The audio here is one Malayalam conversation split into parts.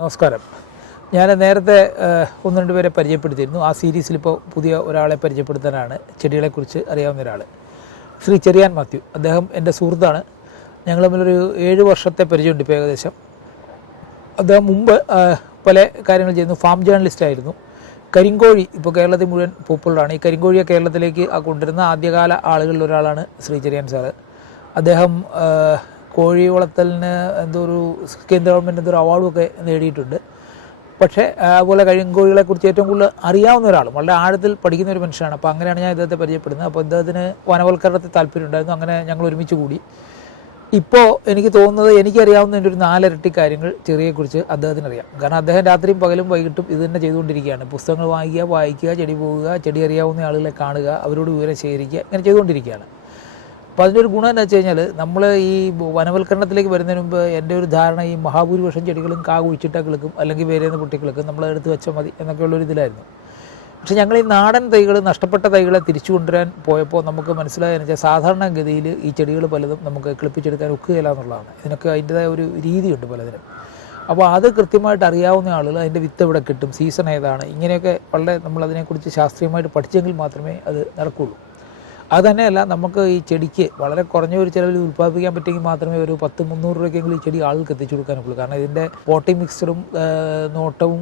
നമസ്കാരം. ഞാൻ നേരത്തെ ഒന്ന് രണ്ട് പേരെ പരിചയപ്പെടുത്തിയിരുന്നു. ആ സീരീസിലിപ്പോൾ പുതിയ ഒരാളെ പരിചയപ്പെടുത്താനാണ്, ചെടികളെക്കുറിച്ച് അറിയാവുന്ന ഒരാൾ. ശ്രീ ചെറിയാൻ മാത്യു. അദ്ദേഹം എൻ്റെ സുഹൃത്താണ്. ഞങ്ങൾ തമ്മിലൊരു 7 വർഷത്തെ പരിചയമുണ്ട് ഇപ്പോൾ ഏകദേശം. അദ്ദേഹം മുമ്പ് പല കാര്യങ്ങൾ ചെയ്യുന്നു. ഫാം ജേർണലിസ്റ്റായിരുന്നു. കരിങ്കോഴി ഇപ്പോൾ കേരളത്തിൽ മുഴുവൻ പോപ്പുലറാണ്. ഈ കരിങ്കോഴിയെ കേരളത്തിലേക്ക് കൊണ്ടുവരുന്ന ആദ്യകാല ആളുകളിൽ ഒരാളാണ് ശ്രീ ചെറിയാൻ സാറ്. അദ്ദേഹം കോഴി വളർത്തലിന് എന്തോ ഒരു കേന്ദ്ര ഗവൺമെൻറ് എന്തോ ഒരു അവാർഡുമൊക്കെ നേടിയിട്ടുണ്ട്. പക്ഷേ അതുപോലെ കരിങ്കോഴികളെക്കുറിച്ച് ഏറ്റവും കൂടുതൽ അറിയാവുന്ന ഒരാളും വളരെ ആഴത്തിൽ പഠിക്കുന്ന ഒരു മനുഷ്യനാണ്. അപ്പോൾ അങ്ങനെയാണ് ഞാൻ ഇദ്ദേഹത്തെ പരിചയപ്പെടുന്നത്. അപ്പോൾ ഇദ്ദേഹത്തിന് വനവൽക്കരണത്തിൽ താല്പര്യമുണ്ടായിരുന്നു. അങ്ങനെ ഞങ്ങൾ ഒരുമിച്ച് കൂടി. ഇപ്പോൾ എനിക്ക് തോന്നുന്നത് എനിക്കറിയാവുന്നതിൻ്റെ ഒരു 4 ഇരട്ടി കാര്യങ്ങൾ ചെടിയെക്കുറിച്ച് അദ്ദേഹത്തിന് അറിയാം. കാരണം അദ്ദേഹം രാത്രിയും പകലും വൈകിട്ടും ഇത് തന്നെ ചെയ്തുകൊണ്ടിരിക്കുകയാണ്. പുസ്തകങ്ങൾ വായിക്കുക, ചെടി പോവുക, ചെടി അറിയാവുന്ന ആളുകളെ കാണുക, അവരോട് വിവരം ശേഖരിക്കുക, ഇങ്ങനെ ചെയ്തുകൊണ്ടിരിക്കുകയാണ്. അപ്പോൾ അതിൻ്റെ ഒരു ഗുണം എന്ന് വെച്ച് കഴിഞ്ഞാൽ, നമ്മൾ ഈ വനവൽക്കരണത്തിലേക്ക് വരുന്നതിന് മുമ്പ് എൻ്റെ ഒരു ധാരണ ഈ മഹാഭൂരിപക്ഷം ചെടികളും കുഴിച്ചിട്ടാൽ കിളുക്കും, അല്ലെങ്കിൽ വേരെന്ന് പൊട്ടിക്കിളുക്കും, നമ്മൾ എടുത്ത് വെച്ചാൽ മതി എന്നൊക്കെയുള്ളൊരു ഇതിലായിരുന്നു. പക്ഷേ ഞങ്ങൾ ഈ നാടൻ തൈകൾ, നഷ്ടപ്പെട്ട തൈകളെ തിരിച്ചു കൊണ്ടുവരാൻ പോയപ്പോൾ നമുക്ക് മനസ്സിലായെന്ന് വെച്ചാൽ സാധാരണഗതിയിൽ ഈ ചെടികൾ പലതും നമുക്ക് കിളിപ്പിച്ചെടുക്കാൻ ഒക്കുകയില്ല എന്നുള്ളതാണ്. ഇതിനൊക്കെ അതിൻ്റെതായ ഒരു രീതിയുണ്ട് പലതിനും. അപ്പോൾ അത് കൃത്യമായിട്ട് അറിയാവുന്ന ആളുകൾ അതിൻ്റെ വിത്ത് എവിടെ കിട്ടും, സീസൺ ഏതാണ്, ഇങ്ങനെയൊക്കെ വളരെ നമ്മളതിനെക്കുറിച്ച് ശാസ്ത്രീയമായിട്ട് പഠിച്ചെങ്കിൽ മാത്രമേ അത് നടക്കുകയുള്ളൂ. അതുതന്നെയല്ല, നമുക്ക് ഈ ചെടിക്ക് വളരെ കുറഞ്ഞ ഒരു ചിലവിൽ ഉൽപ്പാദിപ്പിക്കാൻ പറ്റുമെങ്കിൽ മാത്രമേ ഒരു 10-300 രൂപയ്ക്കെങ്കിലും ഈ ചെടി ആൾക്ക് എത്തിച്ചു കൊടുക്കാനുള്ളൂ. കാരണം ഇതിൻ്റെ പോട്ടിംഗ് മിക്സറും നോട്ടവും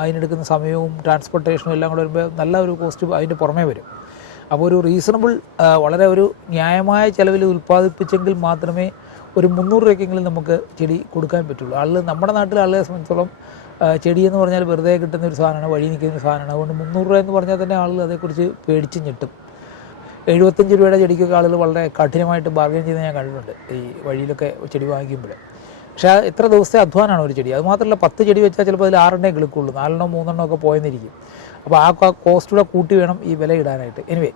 അതിനെടുക്കുന്ന സമയവും ട്രാൻസ്പോർട്ടേഷനും എല്ലാം കൂടെ വരുമ്പോൾ നല്ല ഒരു കോസ്റ്റ് അതിൻ്റെ പുറമേ വരും. അപ്പോൾ ഒരു റീസണബിൾ, വളരെ ഒരു ന്യായമായ ചിലവിൽ ഉൽപ്പാദിപ്പിച്ചെങ്കിൽ മാത്രമേ ഒരു 300 രൂപയ്ക്കെങ്കിലും നമുക്ക് ചെടി കൊടുക്കാൻ പറ്റുള്ളൂ. നമ്മുടെ നാട്ടിലെ ആളുകളെ സംബന്ധിച്ചോളം ചെടിയെന്ന് പറഞ്ഞാൽ വെറുതെ കിട്ടുന്ന ഒരു സാധനമാണ്, വഴി നിൽക്കുന്ന ഒരു സാധനമാണ്. അതുകൊണ്ട് 300 രൂപ എന്ന് പറഞ്ഞാൽ തന്നെ ആളുകൾ അതേക്കുറിച്ച് പേടിച്ച് ഞെട്ടും. 75 രൂപയുടെ ചെടിക്കൊക്കെ ആളുകൾ വളരെ കഠിനമായിട്ട് ബാർഗൈൻ ചെയ്യുന്നത് ഞാൻ കണ്ടിട്ടുണ്ട് ഈ വഴിയിലൊക്കെ ചെടി വാങ്ങിക്കുമ്പോൾ. പക്ഷേ എത്ര ദിവസത്തെ അധ്വാനമാണ് ഒരു ചെടി. അതുമാത്രമല്ല, 10 ചെടി വെച്ചാൽ ചിലപ്പോൾ അതിൽ 6 എണ്ണേ കിളുക്കുള്ളൂ, 4 3 ഒക്കെ പോയെന്നിരിക്കും. അപ്പോൾ ആ കോസ്റ്റൂടെ കൂട്ടി വേണം ഈ വില ഇടാനായിട്ട്. എനിവേ,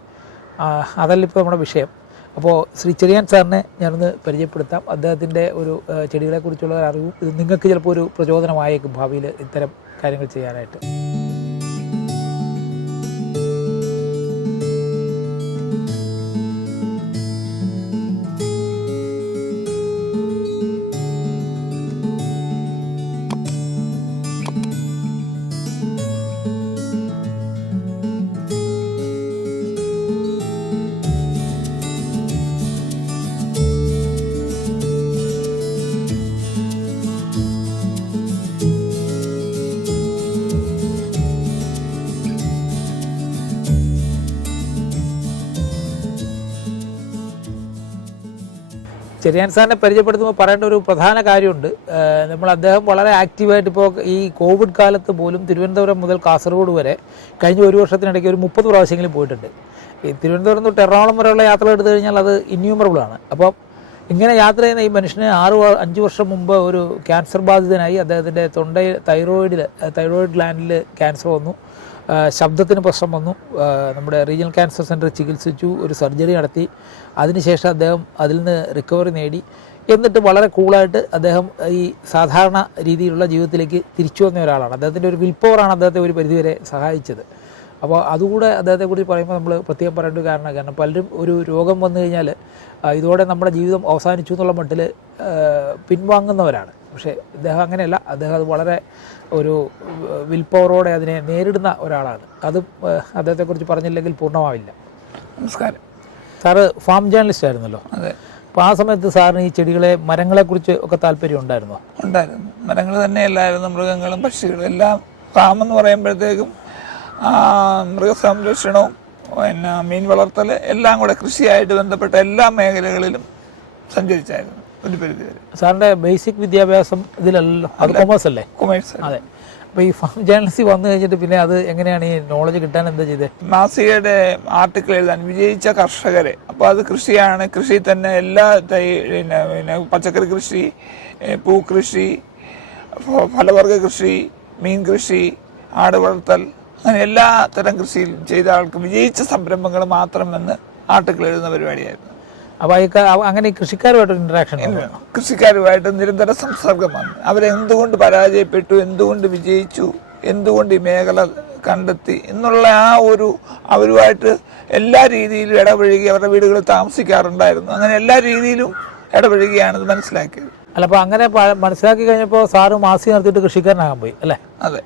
അതല്ല ഇപ്പോൾ നമ്മുടെ വിഷയം. അപ്പോൾ ശ്രീ ചെറിയാൻ സാറിനെ ഞാനൊന്ന് പരിചയപ്പെടുത്താം. അദ്ദേഹത്തിൻ്റെ ഒരു ചെടികളെക്കുറിച്ചുള്ള അറിവും ഇത് നിങ്ങൾക്ക് ചിലപ്പോൾ ഒരു പ്രചോദനമായേക്കും ഭാവിയിൽ ഇത്തരം കാര്യങ്ങൾ ചെയ്യാനായിട്ട്. ചെറിയാൻ സാറിനെ പരിചയപ്പെടുത്തുമ്പോൾ പറയേണ്ട ഒരു പ്രധാന കാര്യമുണ്ട്. അദ്ദേഹം വളരെ ആക്റ്റീവായിട്ട് ഇപ്പോൾ ഈ കോവിഡ് കാലത്ത് പോലും തിരുവനന്തപുരം മുതൽ കാസർഗോഡ് വരെ കഴിഞ്ഞ 1 വർഷത്തിനിടയ്ക്ക് ഒരു 30 പ്രാവശ്യമെങ്കിലും പോയിട്ടുണ്ട്. ഈ തിരുവനന്തപുരം തൊട്ട് എറണാകുളം വരെയുള്ള യാത്ര എടുത്തു കഴിഞ്ഞാൽ അത് ഇന്യൂമറബിളാണ്. അപ്പോൾ ഇങ്ങനെ യാത്ര ചെയ്യുന്ന ഈ മനുഷ്യന് 5 വർഷം മുമ്പ് ഒരു ക്യാൻസർ ബാധിതനായി. അദ്ദേഹത്തിൻ്റെ തൈറോയിഡ് ഗ്ലാൻഡിൽ ക്യാൻസർ വന്നു, ശബ്ദത്തിന് പ്രശ്നം വന്നു. നമ്മുടെ റീജിയണൽ ക്യാൻസർ സെൻറ്റർ ചികിത്സിച്ചു, ഒരു സർജറി നടത്തി. അതിനുശേഷം അദ്ദേഹം അതിൽ നിന്ന് റിക്കവറി നേടി. എന്നിട്ട് വളരെ കൂളായിട്ട് അദ്ദേഹം ഈ സാധാരണ രീതിയിലുള്ള ജീവിതത്തിലേക്ക് തിരിച്ചു വന്ന ഒരാളാണ്. അദ്ദേഹത്തിൻ്റെ ഒരു വിൽ പവറാണ് അദ്ദേഹത്തെ ഒരു പരിധിവരെ സഹായിച്ചത്. അപ്പോൾ അതുകൂടെ അദ്ദേഹത്തെക്കുറിച്ച് പറയുമ്പോൾ നമ്മൾ പ്രത്യേകം പറയേണ്ട ഒരു കാരണമാണ്. കാരണം പലരും ഒരു രോഗം വന്നു കഴിഞ്ഞാൽ ഇതോടെ നമ്മുടെ ജീവിതം അവസാനിച്ചു എന്നുള്ള മട്ടിൽ പിൻവാങ്ങുന്നവരാണ്. പക്ഷേ ഇദ്ദേഹം അങ്ങനെയല്ല. അദ്ദേഹം അത് വളരെ ഒരു വിൽ പവറോടെ അതിനെ നേരിടുന്ന ഒരാളാണ്. അതും അദ്ദേഹത്തെക്കുറിച്ച് പറഞ്ഞില്ലെങ്കിൽ പൂർണ്ണമാവില്ല. നമസ്കാരം. സാറ് ഫാം ജേർണലിസ്റ്റ് ആയിരുന്നല്ലോ. അതെ. അപ്പോൾ ആ സമയത്ത് സാറിന് ഈ മരങ്ങളെക്കുറിച്ച് ഒക്കെ താല്പര്യം ഉണ്ടായിരുന്നോ? ഉണ്ടായിരുന്നു. മരങ്ങൾ തന്നെയല്ലായിരുന്നു, മൃഗങ്ങളും പക്ഷികളും എല്ലാം. ഫാം എന്ന് പറയുമ്പോഴത്തേക്കും മൃഗസംരക്ഷണവും മീൻ വളർത്തൽ എല്ലാം കൂടെ കൃഷിയായിട്ട് ബന്ധപ്പെട്ട എല്ലാ മേഖലകളിലും സഞ്ചരിച്ചായിരുന്നു ഒരു പരിധി വരെ. സാറിൻ്റെ ബേസിക് വിദ്യാഭ്യാസം ഇതിലല്ലോ, അത് കൊമേഴ്സ് അല്ലേ? കൊമേഴ്സ്. അതെ. അപ്പോൾ ഈ ഫാം ജേർണലിസ്റ്റ് വന്നു കഴിഞ്ഞിട്ട് പിന്നെ അത് എങ്ങനെയാണ് ഈ നോളജ് കിട്ടാൻ എന്താ ചെയ്തത്? മാസികയുടെ ആർട്ടിക്കിൾ എഴുതാൻ വിജയിച്ച കർഷകരെ, അപ്പോൾ അത് കൃഷിയാണ്. കൃഷി തന്നെ എല്ലാ പിന്നെ പച്ചക്കറി കൃഷി, പൂക്കൃഷി, ഫലവർഗ കൃഷി, മീൻ കൃഷി, ആട് വളർത്തൽ, അങ്ങനെ എല്ലാ തരം കൃഷിയിലും ചെയ്ത ആൾക്ക് വിജയിച്ച സംരംഭങ്ങൾ മാത്രം എന്ന് ആർട്ടിക്കിൾ എഴുതുന്ന പരിപാടിയായിരുന്നു. അപ്പോൾ അങ്ങനെ കൃഷിക്കാരുമായിട്ട് ഇൻട്രാക്ഷൻ? കൃഷിക്കാരുമായിട്ട് നിരന്തര സംസർഗം വന്നു. അവരെന്തുകൊണ്ട് പരാജയപ്പെട്ടു, എന്തുകൊണ്ട് വിജയിച്ചു, എന്തുകൊണ്ട് ഈ മേഖല കണ്ടെത്തി എന്നുള്ള അവരുമായിട്ട് എല്ലാ രീതിയിലും ഇടപഴകി അവരുടെ വീടുകളിൽ താമസിക്കാറുണ്ടായിരുന്നു. അങ്ങനെ എല്ലാ രീതിയിലും ഇടപഴകിയാണ് ഇത് മനസ്സിലാക്കിയത്. അല്ല അപ്പോൾ അങ്ങനെ മനസ്സിലാക്കി കഴിഞ്ഞപ്പോൾ സാറ് മാസി നിർത്തിയിട്ട് കൃഷിക്കാരനാകാൻ പോയി അല്ലേ? അതെ.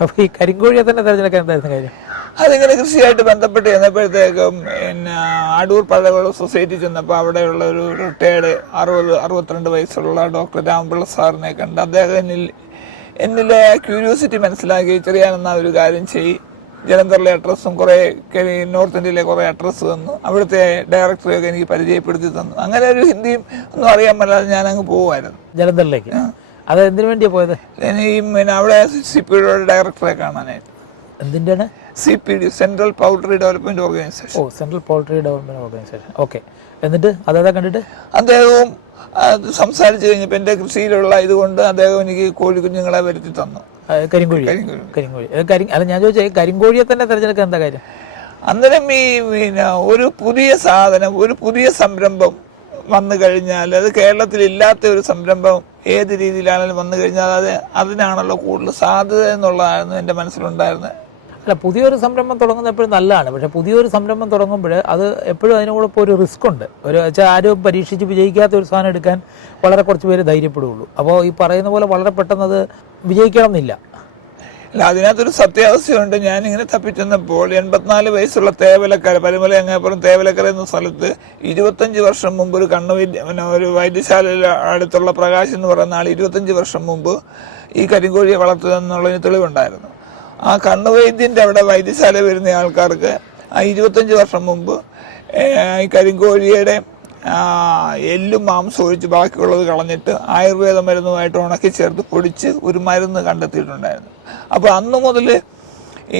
അപ്പോൾ ഈ കരിങ്കോഴിയെ തന്നെ തിരഞ്ഞെടുക്കാൻ എന്തായിരുന്നു കാര്യം? അതിങ്ങനെ കൃഷിയായിട്ട് ബന്ധപ്പെട്ട് ചെന്നപ്പോഴത്തേക്കും പിന്നെ അടൂർ പഴവള സൊസൈറ്റി ചെന്നപ്പോൾ അവിടെയുള്ള ഒരു റിട്ടയർഡ് 62 വയസ്സുള്ള ഡോക്ടർ രാമപിള്ള സാറിനെ കണ്ട് അദ്ദേഹം എന്നിലെ ക്യൂരിയോസിറ്റി മനസ്സിലാക്കി ചെറിയാനെന്ന ഒരു കാര്യം ചെയ്യും. ജലന്ധറിലെ അഡ്രസ്സും കുറേ നോർത്ത് ഇന്ത്യയിലെ കുറേ അഡ്രസ്സ് തന്നു. അവിടുത്തെ ഡയറക്ടറെയൊക്കെ എനിക്ക് പരിചയപ്പെടുത്തി തന്നു. അങ്ങനെ ഒരു ഹിന്ദിയും ഒന്നും അറിയാൻ പറ്റാതെ ഞാൻ അങ്ങ് പോകുമായിരുന്നു ജലന്ധറിലേക്ക്. അത് എന്തിനു വേണ്ടിയാണ് പോയത്? പിന്നെ അവിടെ CPD ഡയറക്ടറെ കാണാനായിട്ട്. എന്തിൻ്റെയാണ്? CPD, central poultry development organisation. ഓ, central poultry development organisation. Okay. എന്നിട്ട് അതാ കണ്ടിട്ട് അദ്ദേഹവും സംസാരിച്ചു കഴിഞ്ഞപ്പോൾ എൻ്റെ കൃഷിയിലുള്ള ഇതുകൊണ്ട് അദ്ദേഹം എനിക്ക് കോഴിക്കുഞ്ഞുങ്ങളെ വരുത്തി തന്നു. കരിങ്കോഴി. അല്ല ഞാൻ ചോദിച്ചേ, കരിങ്കോഴിയെ തന്നെ തിരഞ്ഞെടുക്കാൻ എന്താ കാര്യം? അന്നേരം പിന്നെ ഒരു പുതിയ സാധനം, ഒരു പുതിയ സംരംഭം വന്നു കഴിഞ്ഞാൽ, അത് കേരളത്തിൽ ഇല്ലാത്ത ഒരു സംരംഭം ഏത് രീതിയിലാണെങ്കിലും വന്നു കഴിഞ്ഞാൽ അതിനാണല്ലോ കൂടുതൽ സാധ്യത എന്നുള്ളതായിരുന്നു എൻ്റെ മനസ്സിലുണ്ടായിരുന്നത്. അല്ല, പുതിയൊരു സംരംഭം തുടങ്ങുന്നത് എപ്പോഴും നല്ലതാണ്. പക്ഷേ പുതിയൊരു സംരംഭം തുടങ്ങുമ്പോൾ അത് എപ്പോഴും അതിനോടൊപ്പം ഒരു റിസ്ക് ഉണ്ട്. ഒരു വെച്ചാൽ ആരും പരീക്ഷിച്ച് വിജയിക്കാത്ത ഒരു സാധനം എടുക്കാൻ വളരെ കുറച്ച് പേര് ധൈര്യപ്പെടുകയുള്ളൂ. അപ്പോൾ ഈ പറയുന്ന പോലെ വളരെ പെട്ടെന്ന് അത് വിജയിക്കണം എന്നില്ല. അല്ല, അതിനകത്തൊരു സത്യാവസ്ഥയുണ്ട്. ഞാനിങ്ങനെ തപ്പിച്ചെന്നപ്പോൾ 84 വയസ്സുള്ള തേവലക്കര, പരുമല അങ്ങേപ്പുറം തേവലക്കര എന്ന സ്ഥലത്ത് 25 വർഷം മുമ്പ് ഒരു ഒരു വൈദ്യശാലയിൽ അടുത്തുള്ള പ്രകാശ് എന്ന് പറയുന്ന ആൾ 25 വർഷം മുമ്പ് ഈ കരിങ്കോഴിയെ വളർത്തുക എന്നുള്ളതിന് തെളിവുണ്ടായിരുന്നു. ആ കണ്ണുവൈദ്യൻ്റെ അവിടെ വൈദ്യശാല വരുന്ന ആൾക്കാർക്ക് ആ 25 വർഷം മുമ്പ് ഈ കരിങ്കോഴിയുടെ എല്ലും മാംസം ഒഴിച്ച് ബാക്കിയുള്ളത് കളഞ്ഞിട്ട് ആയുർവേദ മരുന്നുമായിട്ട് ഉണക്കി ചേർത്ത് പൊടിച്ച് ഒരു മരുന്ന് കണ്ടെത്തിയിട്ടുണ്ടായിരുന്നു. അപ്പോൾ അന്ന് മുതൽ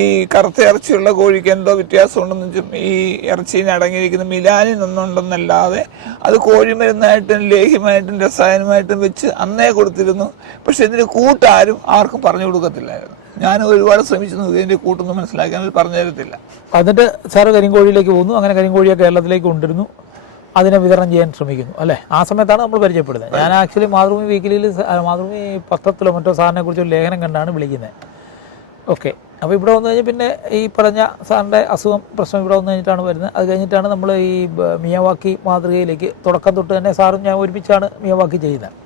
ഈ കറുത്ത ഇറച്ചിയുള്ള കോഴിക്ക് എന്തോ വ്യത്യാസമുണ്ടെന്ന് വെച്ചും ഈ ഇറച്ചിയിൽ അടങ്ങിയിരിക്കുന്ന മിലാനിൻ ഒന്നുണ്ടെന്നല്ലാതെ അത് കോഴിമരുന്നായിട്ടും ലേഹ്യമായിട്ടും രസായനമായിട്ടും വെച്ച് അന്നേ കൊടുത്തിരുന്നു. പക്ഷെ ഇതിന് കൂട്ടാരും ആർക്കും പറഞ്ഞു കൊടുക്കത്തില്ലായിരുന്നു. ഞാൻ ഒരുപാട് ശ്രമിച്ചു നോക്കി, ഇതിൻ്റെ കൂട്ടൊന്നും മനസ്സിലാക്കാൻ അവർ പറഞ്ഞു തരത്തില്ല. എന്നിട്ട് സാറ് കരിങ്കോഴിയിലേക്ക് പോകുന്നു. അങ്ങനെ കരിങ്കോഴിയെ കേരളത്തിലേക്ക് കൊണ്ടുവരുന്നു, അതിനെ വിതരണം ചെയ്യാൻ ശ്രമിക്കുന്നു അല്ലേ? ആ സമയത്താണ് നമ്മൾ പരിചയപ്പെടുന്നത്. ഞാൻ ആക്ച്വലി മാതൃഭൂമി വീക്കിലിയിൽ, മാതൃഭൂമി പത്രത്തിലോ മറ്റോ സാറിനെ കുറിച്ച് ഒരു ലേഖനം കണ്ടാണ് വിളിക്കുന്നത്. ഓക്കെ. അപ്പോൾ ഇവിടെ വന്നു കഴിഞ്ഞാൽ പിന്നെ ഈ പറഞ്ഞ സാറിൻ്റെ പ്രശ്നം ഇവിടെ വന്നു കഴിഞ്ഞിട്ടാണ് വരുന്നത്. അത് കഴിഞ്ഞിട്ടാണ് നമ്മൾ ഈ മിയാവാക്കി മാതൃകയിലേക്ക് തുടക്കം തൊട്ട് തന്നെ സാറും ഞാൻ ഒരുമിച്ചാണ് മിയാവാക്കി ചെയ്യുന്നത്.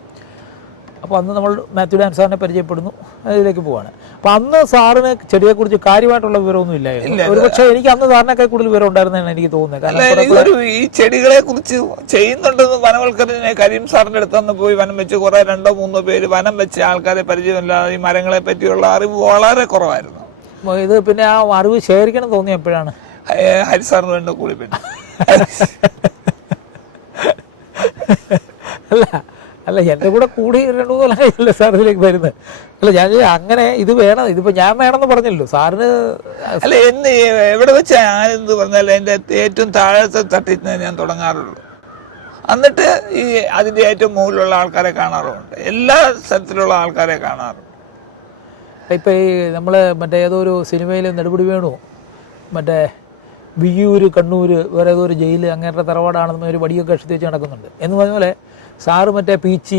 അപ്പോൾ അന്ന് നമ്മൾ മാത്യു ഡാൻ സാറിനെ പരിചയപ്പെടുന്നു, അതിലേക്ക് പോവാണ്. അപ്പോൾ അന്ന് സാറിന് ചെടിയെക്കുറിച്ച് കാര്യമായിട്ടുള്ള വിവരമൊന്നും ഇല്ലായിരുന്നു. ഒരുപക്ഷെ എനിക്ക് അന്ന് സാറിനൊക്കെ കൂടുതൽ വിവരം ഉണ്ടായിരുന്നതാണ് എനിക്ക് തോന്നുന്നത്. കാരണം ഈ ചെടികളെ കുറിച്ച് ചെയ്യുന്നുണ്ടെന്ന് വനവൽക്കരണ കരീം സാറിന്റെ അടുത്തന്ന് പോയി വനം വെച്ച് കുറെ 2-3 പേര് വനം വെച്ച ആൾക്കാരെ പരിചയമില്ലാതെ ഈ മരങ്ങളെ പറ്റിയുള്ള അറിവ് വളരെ കുറവായിരുന്നു. ഇത് പിന്നെ ആ അറിവ് ശേഖരിക്കണം തോന്നി എപ്പോഴാണ്? ഹരിസാറിന് വേണ്ട കൂടി പിന്നെ അല്ല എൻ്റെ കൂടെ കൂടി 2-3 കൊല്ലമായില്ല സാർ ഇതിലേക്ക് വരുന്നത്. അല്ല ഞാൻ അങ്ങനെ ഇത് വേണം, ഇതിപ്പോൾ ഞാൻ വേണമെന്ന് പറഞ്ഞല്ലോ സാറിന്. അല്ല, എന്ന് എവിടെ വെച്ച് ഞാനെന്ത് പറഞ്ഞാലും എൻ്റെ ഏറ്റവും താഴത്തെ തട്ടിൽ ഞാൻ തുടങ്ങാറുള്ളൂ. എന്നിട്ട് ഈ അതിൻ്റെ ഏറ്റവും മുകളിലുള്ള ആൾക്കാരെ കാണാറുമുണ്ട്, എല്ലാ സ്ഥലത്തിലുള്ള ആൾക്കാരെ കാണാറുണ്ട്. ഇപ്പം ഈ നമ്മൾ മറ്റേ ഏതോ ഒരു സിനിമയിൽ നെടുപടി വേണു മറ്റേ വിയ്യൂർ, കണ്ണൂർ, വേറെ ഏതോ ഒരു ജയിൽ അങ്ങനത്തെ തറവാടാണെന്ന് ഒരു വടിയൊക്കെ അക്ഷത്തി വെച്ച് നടക്കുന്നുണ്ട് എന്ന് പറഞ്ഞ പോലെ സാറ് മറ്റേ Peechi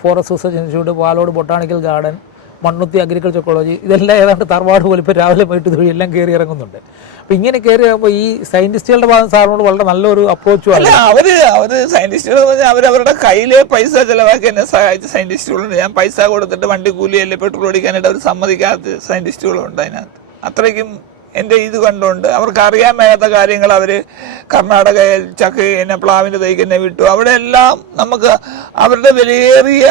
forest research institute, Palode botanical garden, Mannuthy agriculture college, ഇതെല്ലാം ഏതാണ്ട് തറവാട് പോലെ ഇപ്പോൾ രാവിലെ പോയിട്ട് തൊഴിൽ എല്ലാം കയറി ഇറങ്ങുന്നുണ്ട്. അപ്പോൾ ഇങ്ങനെ കയറി ആകുമ്പോൾ ഈ സയൻറ്റിസ്റ്റുകളുടെ ഭാഗം സാറിനോട് വളരെ നല്ലൊരു അപ്രോച്ചും അല്ല. അവര് സയന്റിസ്റ്റുകൾ അവരവരുടെ കയ്യിലെ പൈസ ചിലവാക്കി എന്നെ സഹായിച്ച സയന്റിസ്റ്റുകളുണ്ട്. ഞാൻ പൈസ കൊടുത്തിട്ട് വണ്ടി കൂലിയല്ലേ പെട്രോൾ അടിക്കാനായിട്ട് അവർ സമ്മതിക്കാത്ത സയന്റിസ്റ്റുകളുണ്ട് അതിനകത്ത്. അത്രയ്ക്കും എൻ്റെ ഇത് കണ്ടുകൊണ്ട് അവർക്ക് അറിയാൻ മേലാത്ത കാര്യങ്ങൾ അവർ കർണാടകയിൽ പ്ലാവിൻ്റെ തൈക്കെന്നെ വിട്ടു. അവിടെ എല്ലാം നമുക്ക് അവരുടെ വിലയേറിയ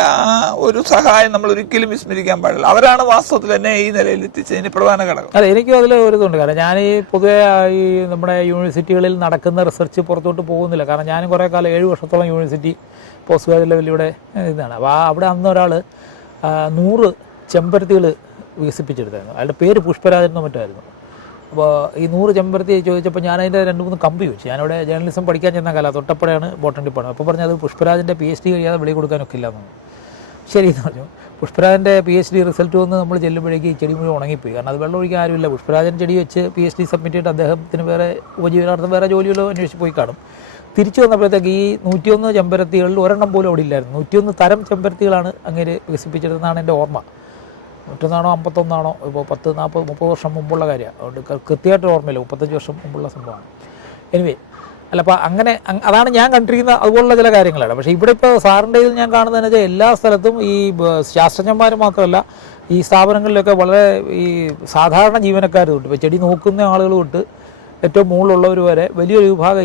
ഒരു സഹായം നമ്മൾ ഒരിക്കലും വിസ്മരിക്കാൻ പാടില്ല. അവരാണ് വാസ്തവത്തിൽ എന്നെ ഈ നിലയിൽ എത്തിച്ചതിന് പ്രധാന ഘടകം. അതെ, എനിക്കും അതിൽ ഒരു ഇതുണ്ട്. കാരണം ഞാൻ ഈ പൊതുവെ ഈ നമ്മുടെ യൂണിവേഴ്സിറ്റികളിൽ നടക്കുന്ന റിസർച്ച് പുറത്തോട്ട് പോകുന്നില്ല. കാരണം ഞാനും കുറേ കാലം 7 വർഷത്തോളം യൂണിവേഴ്സിറ്റി പോസ്റ്റ് ഗ്രാജുവേറ്റ് ലെവലിലൂടെ ഇതാണ്. അപ്പോൾ അവിടെ അന്ന് ഒരാൾ 100 ചെമ്പരത്തികൾ വികസിപ്പിച്ചെടുത്തായിരുന്നു. അയാളുടെ പേര് പുഷ്പരാജൻ എന്നോ മറ്റായിരുന്നു. അപ്പോൾ ഈ 100 ചെമ്പരത്തി ചോദിച്ചപ്പോൾ ഞാൻ അതിൻ്റെ 2-3 കമ്പ് ചോദിച്ചു. ഞാനിവിടെ ജേർണലിസം പഠിക്കാൻ ചെന്ന കാലം തൊട്ടപ്പോഴാണ് ബോട്ടണി ഡിപ്പാണ്. അപ്പോൾ പറഞ്ഞത് പുഷ്പരാജൻ്റെ PhD കഴിയാതെ വെളി കൊടുക്കാനൊക്കെ ഇല്ലെന്ന്. ശരി എന്ന് പറഞ്ഞു. പുഷ്പരാജൻ്റെ PhD റിസൾട്ട് വന്ന് നമ്മൾ ചെല്ലുമ്പോഴേക്ക് ഈ ചെടി മുഴുവൻ ഉണങ്ങിപ്പോയി. കാരണം അത് വെള്ളം ഒഴിക്കാൻ ആരുമില്ല. പുഷ്പരാജൻ ചെടി വെച്ച് PhD സബ്മിറ്റ് ചെയ്തിട്ട് അദ്ദേഹത്തിന് വേറെ ഉപജീവനാർത്ഥം വേറെ ജോലികളോ അന്വേഷിച്ച് പോയി കാണും. തിരിച്ചു വന്നപ്പോഴത്തേക്ക് ഈ 101 ചെമ്പരത്തികളിൽ ഒരെണ്ണം പോലും അവിടെ ഇല്ലായിരുന്നു. 101 തരം ചെമ്പരത്തികളാണ് അങ്ങനെ വികസിപ്പിച്ചതെന്നാണ് എൻ്റെ ഓർമ്മ. 101 51 ഇപ്പോൾ 10, 40, 30 വർഷം മുമ്പുള്ള കാര്യമാണ്. അതുകൊണ്ട് കൃത്യമായിട്ട് ഓർമ്മയില്ല. 35 വർഷം മുമ്പുള്ള സംഭവമാണ്. എനിവേ, അല്ല അപ്പോൾ അങ്ങനെ അതാണ് ഞാൻ കണ്ടിരിക്കുന്ന അതുപോലുള്ള ചില കാര്യങ്ങളാണ്. പക്ഷേ ഇവിടെ ഇപ്പോൾ സാറിൻ്റെ ഇതിൽ ഞാൻ കാണുന്നതെന്ന് വെച്ചാൽ എല്ലാ സ്ഥലത്തും ഈ ശാസ്ത്രജ്ഞന്മാർ മാത്രമല്ല ഈ സ്ഥാപനങ്ങളിലൊക്കെ വളരെ ഈ സാധാരണ ജീവനക്കാർ തൊട്ട് ഇപ്പോൾ ചെടി നോക്കുന്ന ആളുകൾ തൊട്ട് ഏറ്റവും മുകളിലുള്ളവർ വരെ വലിയൊരു വിഭാഗം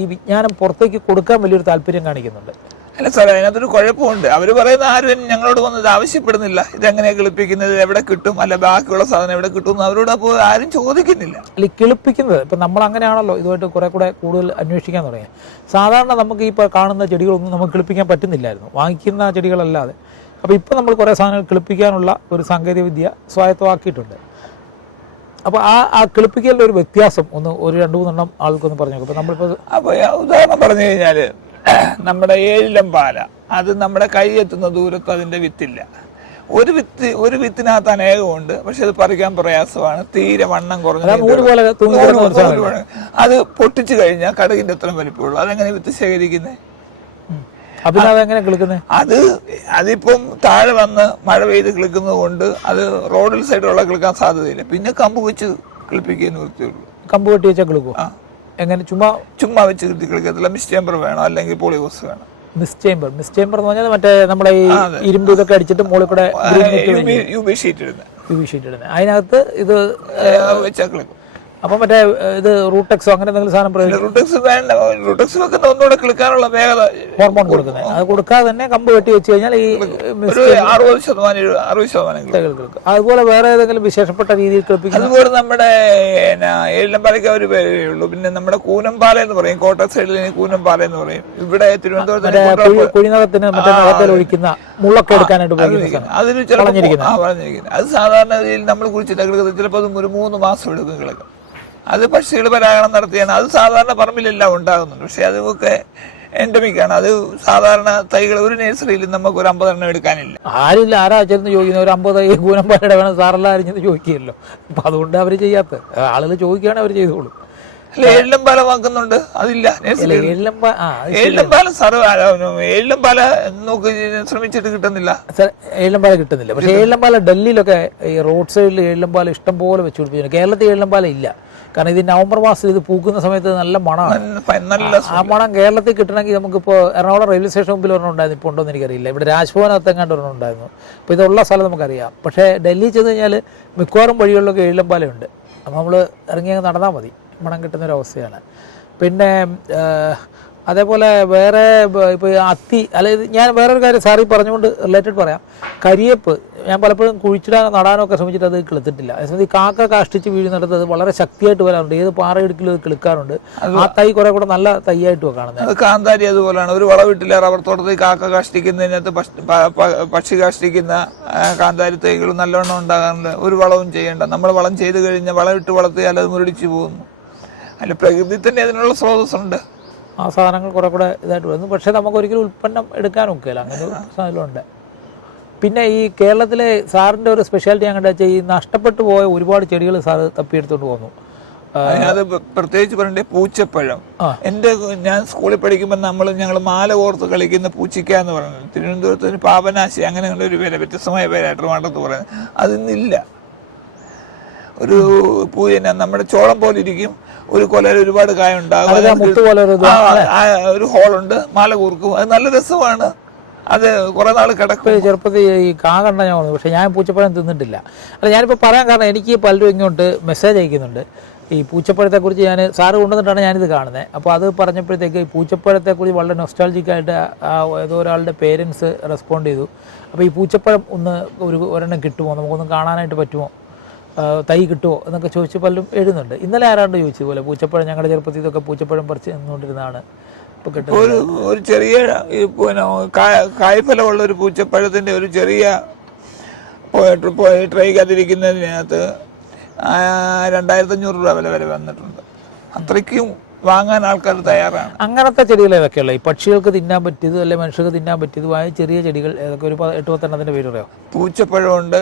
ഈ വിജ്ഞാനം പുറത്തേക്ക് കൊടുക്കാൻ വലിയൊരു താല്പര്യം കാണിക്കുന്നുണ്ട്. അല്ല സാറേ, അതിനകത്തൊരു കുഴപ്പമുണ്ട്. അവർ പറയുന്ന ആരും ഞങ്ങളോട് വന്നത് ആവശ്യപ്പെടുന്നില്ല. ഇതെങ്ങനെയാണ് കിളിപ്പിക്കുന്നത്, എവിടെ കിട്ടും, അല്ല ബാക്കിയുള്ള സാധനം എവിടെ കിട്ടും എന്ന് അവരോട് അപ്പോൾ ആരും ചോദിക്കുന്നില്ല. അല്ല ഈ കിളിപ്പിക്കുന്നത് ഇപ്പം നമ്മൾ അങ്ങനെയാണല്ലോ ഇതുമായിട്ട് കുറേ കൂടെ കൂടുതൽ അന്വേഷിക്കാൻ തുടങ്ങി. സാധാരണ നമുക്ക് ഈ ഇപ്പോൾ കാണുന്ന ചെടികളൊന്നും നമുക്ക് കിളിപ്പിക്കാൻ പറ്റുന്നില്ലായിരുന്നു, വാങ്ങിക്കുന്ന ചെടികളല്ലാതെ. അപ്പോൾ ഇപ്പോൾ നമ്മൾ കുറേ സാധനങ്ങൾ കിളിപ്പിക്കാനുള്ള ഒരു സാങ്കേതിക വിദ്യ സ്വായത്തമാക്കിയിട്ടുണ്ട്. അപ്പോൾ ആ കിളിപ്പിക്കലിൻ്റെ ഒരു വ്യത്യാസം ഒരു 2-3 ആൾക്കൊന്ന് പറഞ്ഞു. അപ്പോൾ നമ്മളിപ്പോൾ ഉദാഹരണം പറഞ്ഞു കഴിഞ്ഞാൽ നമ്മുടെ ഏഴിലം പാല, അത് നമ്മുടെ കൈ എത്തുന്ന ദൂരത്ത് അതിന്റെ വിത്തില്ല. ഒരു വിത്തിനകത്ത് അനേകമുണ്ട്, പക്ഷെ അത് പറിക്കാൻ പ്രയാസമാണ്, തീരെ വണ്ണം കുറഞ്ഞ. അത് പൊട്ടിച്ചു കഴിഞ്ഞാൽ കടുകിന്റെ അത്രയും വലിപ്പമുള്ളൂ. അതെങ്ങനെ വിത്ത് ശേഖരിക്കുന്നത്? അതിപ്പം താഴെ വന്ന് മഴ പെയ്ത് കിളിക്കുന്നത് കൊണ്ട് അത് റോഡിൽ സൈഡിലുള്ള കിളിക്കാൻ സാധ്യതയില്ല. പിന്നെ കമ്പ് വെച്ച് കിളിപ്പിക്കുന്ന വൃത്തിയുള്ളൂ. കമ്പ് വെട്ടി വെച്ചാൽ കിളിക്കും. എങ്ങനെ ചുമ്മാ വെച്ച് കിട്ടി കളിക്കത്തില്ല. മിസ് ചേമ്പർ വേണം, അല്ലെങ്കിൽ പോളിഗോസ് വേണം. മിസ് ചേമ്പർ എന്ന് പറഞ്ഞാൽ മറ്റേ നമ്മുടെ ഈ ഇരുമ്പ് ഇതൊക്കെ അടിച്ചിട്ട് മുകളിൽ കൂടെ യു ബി ഷീറ്റ് ഇടുന്നത് അതിനകത്ത് ഇത് വെച്ചാൽ കളിക്കും. അപ്പൊ മറ്റേ ഇത് റൂട്ടെക്സോ അങ്ങനെ എന്തെങ്കിലും സാധനം റൂട്ടെക്സ് വേണ്ട. റൂട്ടെക്സ് വെക്കുന്ന ഒന്നുകൂടെ കിളിക്കാനുള്ള വേഗത ഹോർമോൺ കൊടുക്കുന്നത്. അത് കൊടുക്കാതെ തന്നെ കമ്പ് വെട്ടി വെച്ച് കഴിഞ്ഞാൽ ഈ 60% കിളിക്കും. അതുപോലെ വേറെ ഏതെങ്കിലും വിശേഷപ്പെട്ട രീതിയിൽ കിളിപ്പിക്കും. അതുപോലെ നമ്മുടെ ഏഴിലംപാലയ്ക്ക് ഒരു പേരേ ഉള്ളൂ. പിന്നെ നമ്മുടെ കൂനംപാല എന്ന് പറയും, കോട്ടയം സൈഡിൽ കൂനംപാല എന്ന് പറയും. ഇവിടെ തിരുവനന്തപുരത്ത് കുഴിനകത്തിന് മറ്റേ നഖത്തിൽ ഒഴിക്കുന്ന മുള്ളൊക്കെ എടുക്കാനായിട്ട് ഉപയോഗിക്കുന്ന അതിന് പറഞ്ഞിരിക്കുന്നത് അത് സാധാരണ രീതിയിൽ നമ്മൾ കുറിച്ചിട്ട് കിളിക്കുന്നത് ചിലപ്പോൾ അത് ഒരു 3 മാസം എടുക്കും കിളക്കും. അത് പക്ഷികൾ പരാഗണം നടത്തിയാണ്. അത് സാധാരണ പറമ്പിലെല്ലാം ഉണ്ടാകുന്നുണ്ട്. പക്ഷെ അതൊക്കെ എൻഡമിക്കാണ്. അത് സാധാരണ തൈകൾ ഒരു നഴ്സറിയിൽ നമുക്ക് ഒരു 50 എണ്ണം എടുക്കാനില്ല. ആരില്ല, ആരാ ചെന്ന് ചോദിക്കുന്നത് ഒരു 50 തൈ കൂനംപാലയുടെ വേണം സാറെല്ലാം അറിഞ്ഞത് ചോദിക്കുകയല്ലോ. അപ്പൊ അതുകൊണ്ട് അവർ ചെയ്യാത്ത ആളുകൾ ചോദിക്കുകയാണെങ്കിൽ അവർ ചെയ്തോളും. ഏഴിലംപാല വാങ്ങുന്നുണ്ട്, അതില്ല ഏഴിലംപാല ഏഴിലംപാല നോക്കി ശ്രമിച്ചിട്ട് കിട്ടുന്നില്ല. ഏഴിലംപാല കിട്ടുന്നില്ല. പക്ഷെ ഏഴിലംപാല ഡൽഹിയിലൊക്കെ ഈ റോഡ് സൈഡിൽ ഏഴിലംപാല ഇഷ്ടം പോലെ വെച്ച് പിടിപ്പിക്കുന്നു. കേരളത്തിൽ ഏഴിലംപാല ഇല്ല. കാരണം ഇത് നവംബർ മാസത്തിൽ ഇത് പൂക്കുന്ന സമയത്ത് നല്ല മണമാണ്. ആ മണം കേരളത്തിൽ കിട്ടണമെങ്കിൽ നമുക്കിപ്പോൾ എറണാകുളം റെയിൽവേ സ്റ്റേഷൻ മുമ്പിൽ ഒരെണ്ണം ഉണ്ടായിരുന്നു, ഇപ്പോൾ ഉണ്ടോ എന്ന് എനിക്കറിയില്ല. ഇവിടെ രാജ്ഭവനകത്ത് എങ്ങാണ്ട് ഒരെണ്ണം ഉണ്ടായിരുന്നു. അപ്പോൾ ഇതുള്ള സ്ഥലം നമുക്കറിയാം. പക്ഷേ ഡൽഹി ചെന്ന് കഴിഞ്ഞാൽ മിക്കവാറും വഴികളിലൊക്കെ ഏഴിലംപാലയുണ്ട്. അപ്പോൾ നമ്മൾ ഇറങ്ങി നടന്നാൽ മതി, മണം കിട്ടുന്നൊരവസ്ഥയാണ്. പിന്നെ അതേപോലെ വേറെ ഇപ്പോൾ അത്തി ഞാൻ വേറൊരു കാര്യം സാറി പറഞ്ഞുകൊണ്ട് റിലേറ്റഡ് പറയാം. കരിയേപ്പ് ഞാൻ പലപ്പോഴും കുഴിച്ചിടാനോ നടാനോ ഒക്കെ ശ്രമിച്ചിട്ട് അത് കിളുത്തിട്ടില്ല. അതേസമയം ഈ കാക്ക കാഷ്ടിച്ച് വീഴുന്നിടത്ത് അത് വളരെ ശക്തിയായിട്ട് വരാറുണ്ട്. ഏത് പാറയിടുക്കിലും അത് കിളുക്കാറുണ്ട്. ആ തൈ കുറെ കൂടെ നല്ല തൈയായിട്ടും കാണുന്നത്. കാന്താരി അതുപോലെയാണ്. ഒരു വളവിട്ടില്ല റബ്ബർ തോട്ടത്തിൽ കാക്ക കാഷ്ടിക്കുന്നതിനകത്ത് പക്ഷി കാഷ്ടിക്കുന്ന കാന്താരി തൈകൾ നല്ലവണ്ണം ഉണ്ടാകാറുണ്ട്. ഒരു വളവും ചെയ്യേണ്ട. നമ്മൾ വളം ചെയ്ത് കഴിഞ്ഞാൽ വളമിട്ട് വളർത്തിയാൽ അത് മുരടിച്ചു പോകുന്നു. അല്ല, പ്രകൃതി തന്നെ അതിനുള്ള സ്രോതസ്സുണ്ട്. ആ സാധനങ്ങൾ കുറെ കൂടെ ഇതായിട്ട് വരുന്നു. പക്ഷേ നമുക്കൊരിക്കലും ഉൽപ്പന്നം എടുക്കാനൊക്കെയില്ല, അങ്ങനെ ഒരു സാധനമുണ്ട്. പിന്നെ ഈ കേരളത്തിലെ സാറിൻ്റെ ഒരു സ്പെഷ്യാലിറ്റി ഞാൻ കണ്ടു വെച്ചാൽ ഈ നഷ്ടപ്പെട്ടു പോയ ഒരുപാട് ചെടികൾ സാറ് തപ്പിയെടുത്തോണ്ട് പോകുന്നു. അത് പ്രത്യേകിച്ച് പറയണ്ടേ പൂച്ചപ്പഴം. ഞാൻ സ്കൂളിൽ പഠിക്കുമ്പോൾ ഞങ്ങൾ മാല കോർത്ത് കളിക്കുന്ന പൂച്ചിക്ക എന്ന് പറയുന്നത്. തിരുവനന്തപുരത്ത് പാപനാശി അങ്ങനെ ഒരു പേര്, വ്യത്യസ്തമായ പേരായിട്ട് ട്രിവാൻഡ്രത്ത് പറയുന്നത്. അതിന്നില്ല. ഒരു പൂജന നമ്മുടെ ചോളം പോലെ ഇരിക്കും, ഒരു കൊലയിൽ ഒരുപാട് കായ ഉണ്ടാകും, ഒരു ഹോളുണ്ട്, മാല കൂർക്കും. അത് നല്ല രസമാണ്. അത് കുറെ നാൾ കിടക്കും. ചെറുപ്പത്തിൽ ഈ കാ കണ്ട ഞാൻ വന്നു, പക്ഷെ ഞാൻ പൂച്ചപ്പഴം തിന്നിട്ടില്ല. അല്ല, ഞാനിപ്പോൾ പറയാൻ കാരണം എനിക്ക് പലരും ഇങ്ങോട്ട് മെസ്സേജ് അയക്കുന്നുണ്ട് ഈ പൂച്ചപ്പഴത്തെക്കുറിച്ച്. ഞാൻ സാറ് കൊണ്ടുവന്നിട്ടാണ് ഞാനിത് കാണുന്നത്. അപ്പോൾ അത് പറഞ്ഞപ്പോഴത്തേക്ക് ഈ പൂച്ചപ്പഴത്തെക്കുറിച്ച് വളരെ നൊസ്റ്റാൾജിക്കായിട്ട് ഏതോ ഒരാളുടെ പേരൻസ് റെസ്പോണ്ട് ചെയ്തു. അപ്പോൾ ഈ പൂച്ചപ്പഴം ഒരെണ്ണം കിട്ടുമോ, നമുക്കൊന്ന് കാണാനായിട്ട് പറ്റുമോ, തൈ കിട്ടുമോ എന്നൊക്കെ ചോദിച്ച് പലരും എഴുതുന്നുണ്ട്. ഇന്നലെ ആരാണ്ട് ചോദിച്ചു പോലെ പൂച്ചപ്പഴം ഞങ്ങളുടെ ചെറുപ്പത്തിൽ ഇതൊക്കെ പൂച്ചപ്പഴം പറിച്ച് നിന്നുകൊണ്ടിരുന്നതാണ്. ഇപ്പോൾ കിട്ടുന്നത് ഒരു ചെറിയ കായ്ഫലമുള്ള ഒരു പൂച്ചപ്പഴത്തിൻ്റെ ഒരു ചെറിയ ട്രൈക്കകത്തിരിക്കുന്നതിനകത്ത് 2500 രൂപ വില വരെ വന്നിട്ടുണ്ട്. അത്രയ്ക്കും വാങ്ങാൻ ആൾക്കാർ തയ്യാറാണ്. അങ്ങനത്തെ ചെടികൾ ഏതൊക്കെയുള്ള ഈ പക്ഷികൾക്ക് തിന്നാൻ പറ്റിയത് അല്ലെങ്കിൽ മനുഷ്യർക്ക് തിന്നാൻ പറ്റിയതുമായ ചെറിയ ചെടികൾ ഏതൊക്കെ? ഒരു 8-10 പേര് പറയാം. പൂച്ചപ്പഴമുണ്ട്,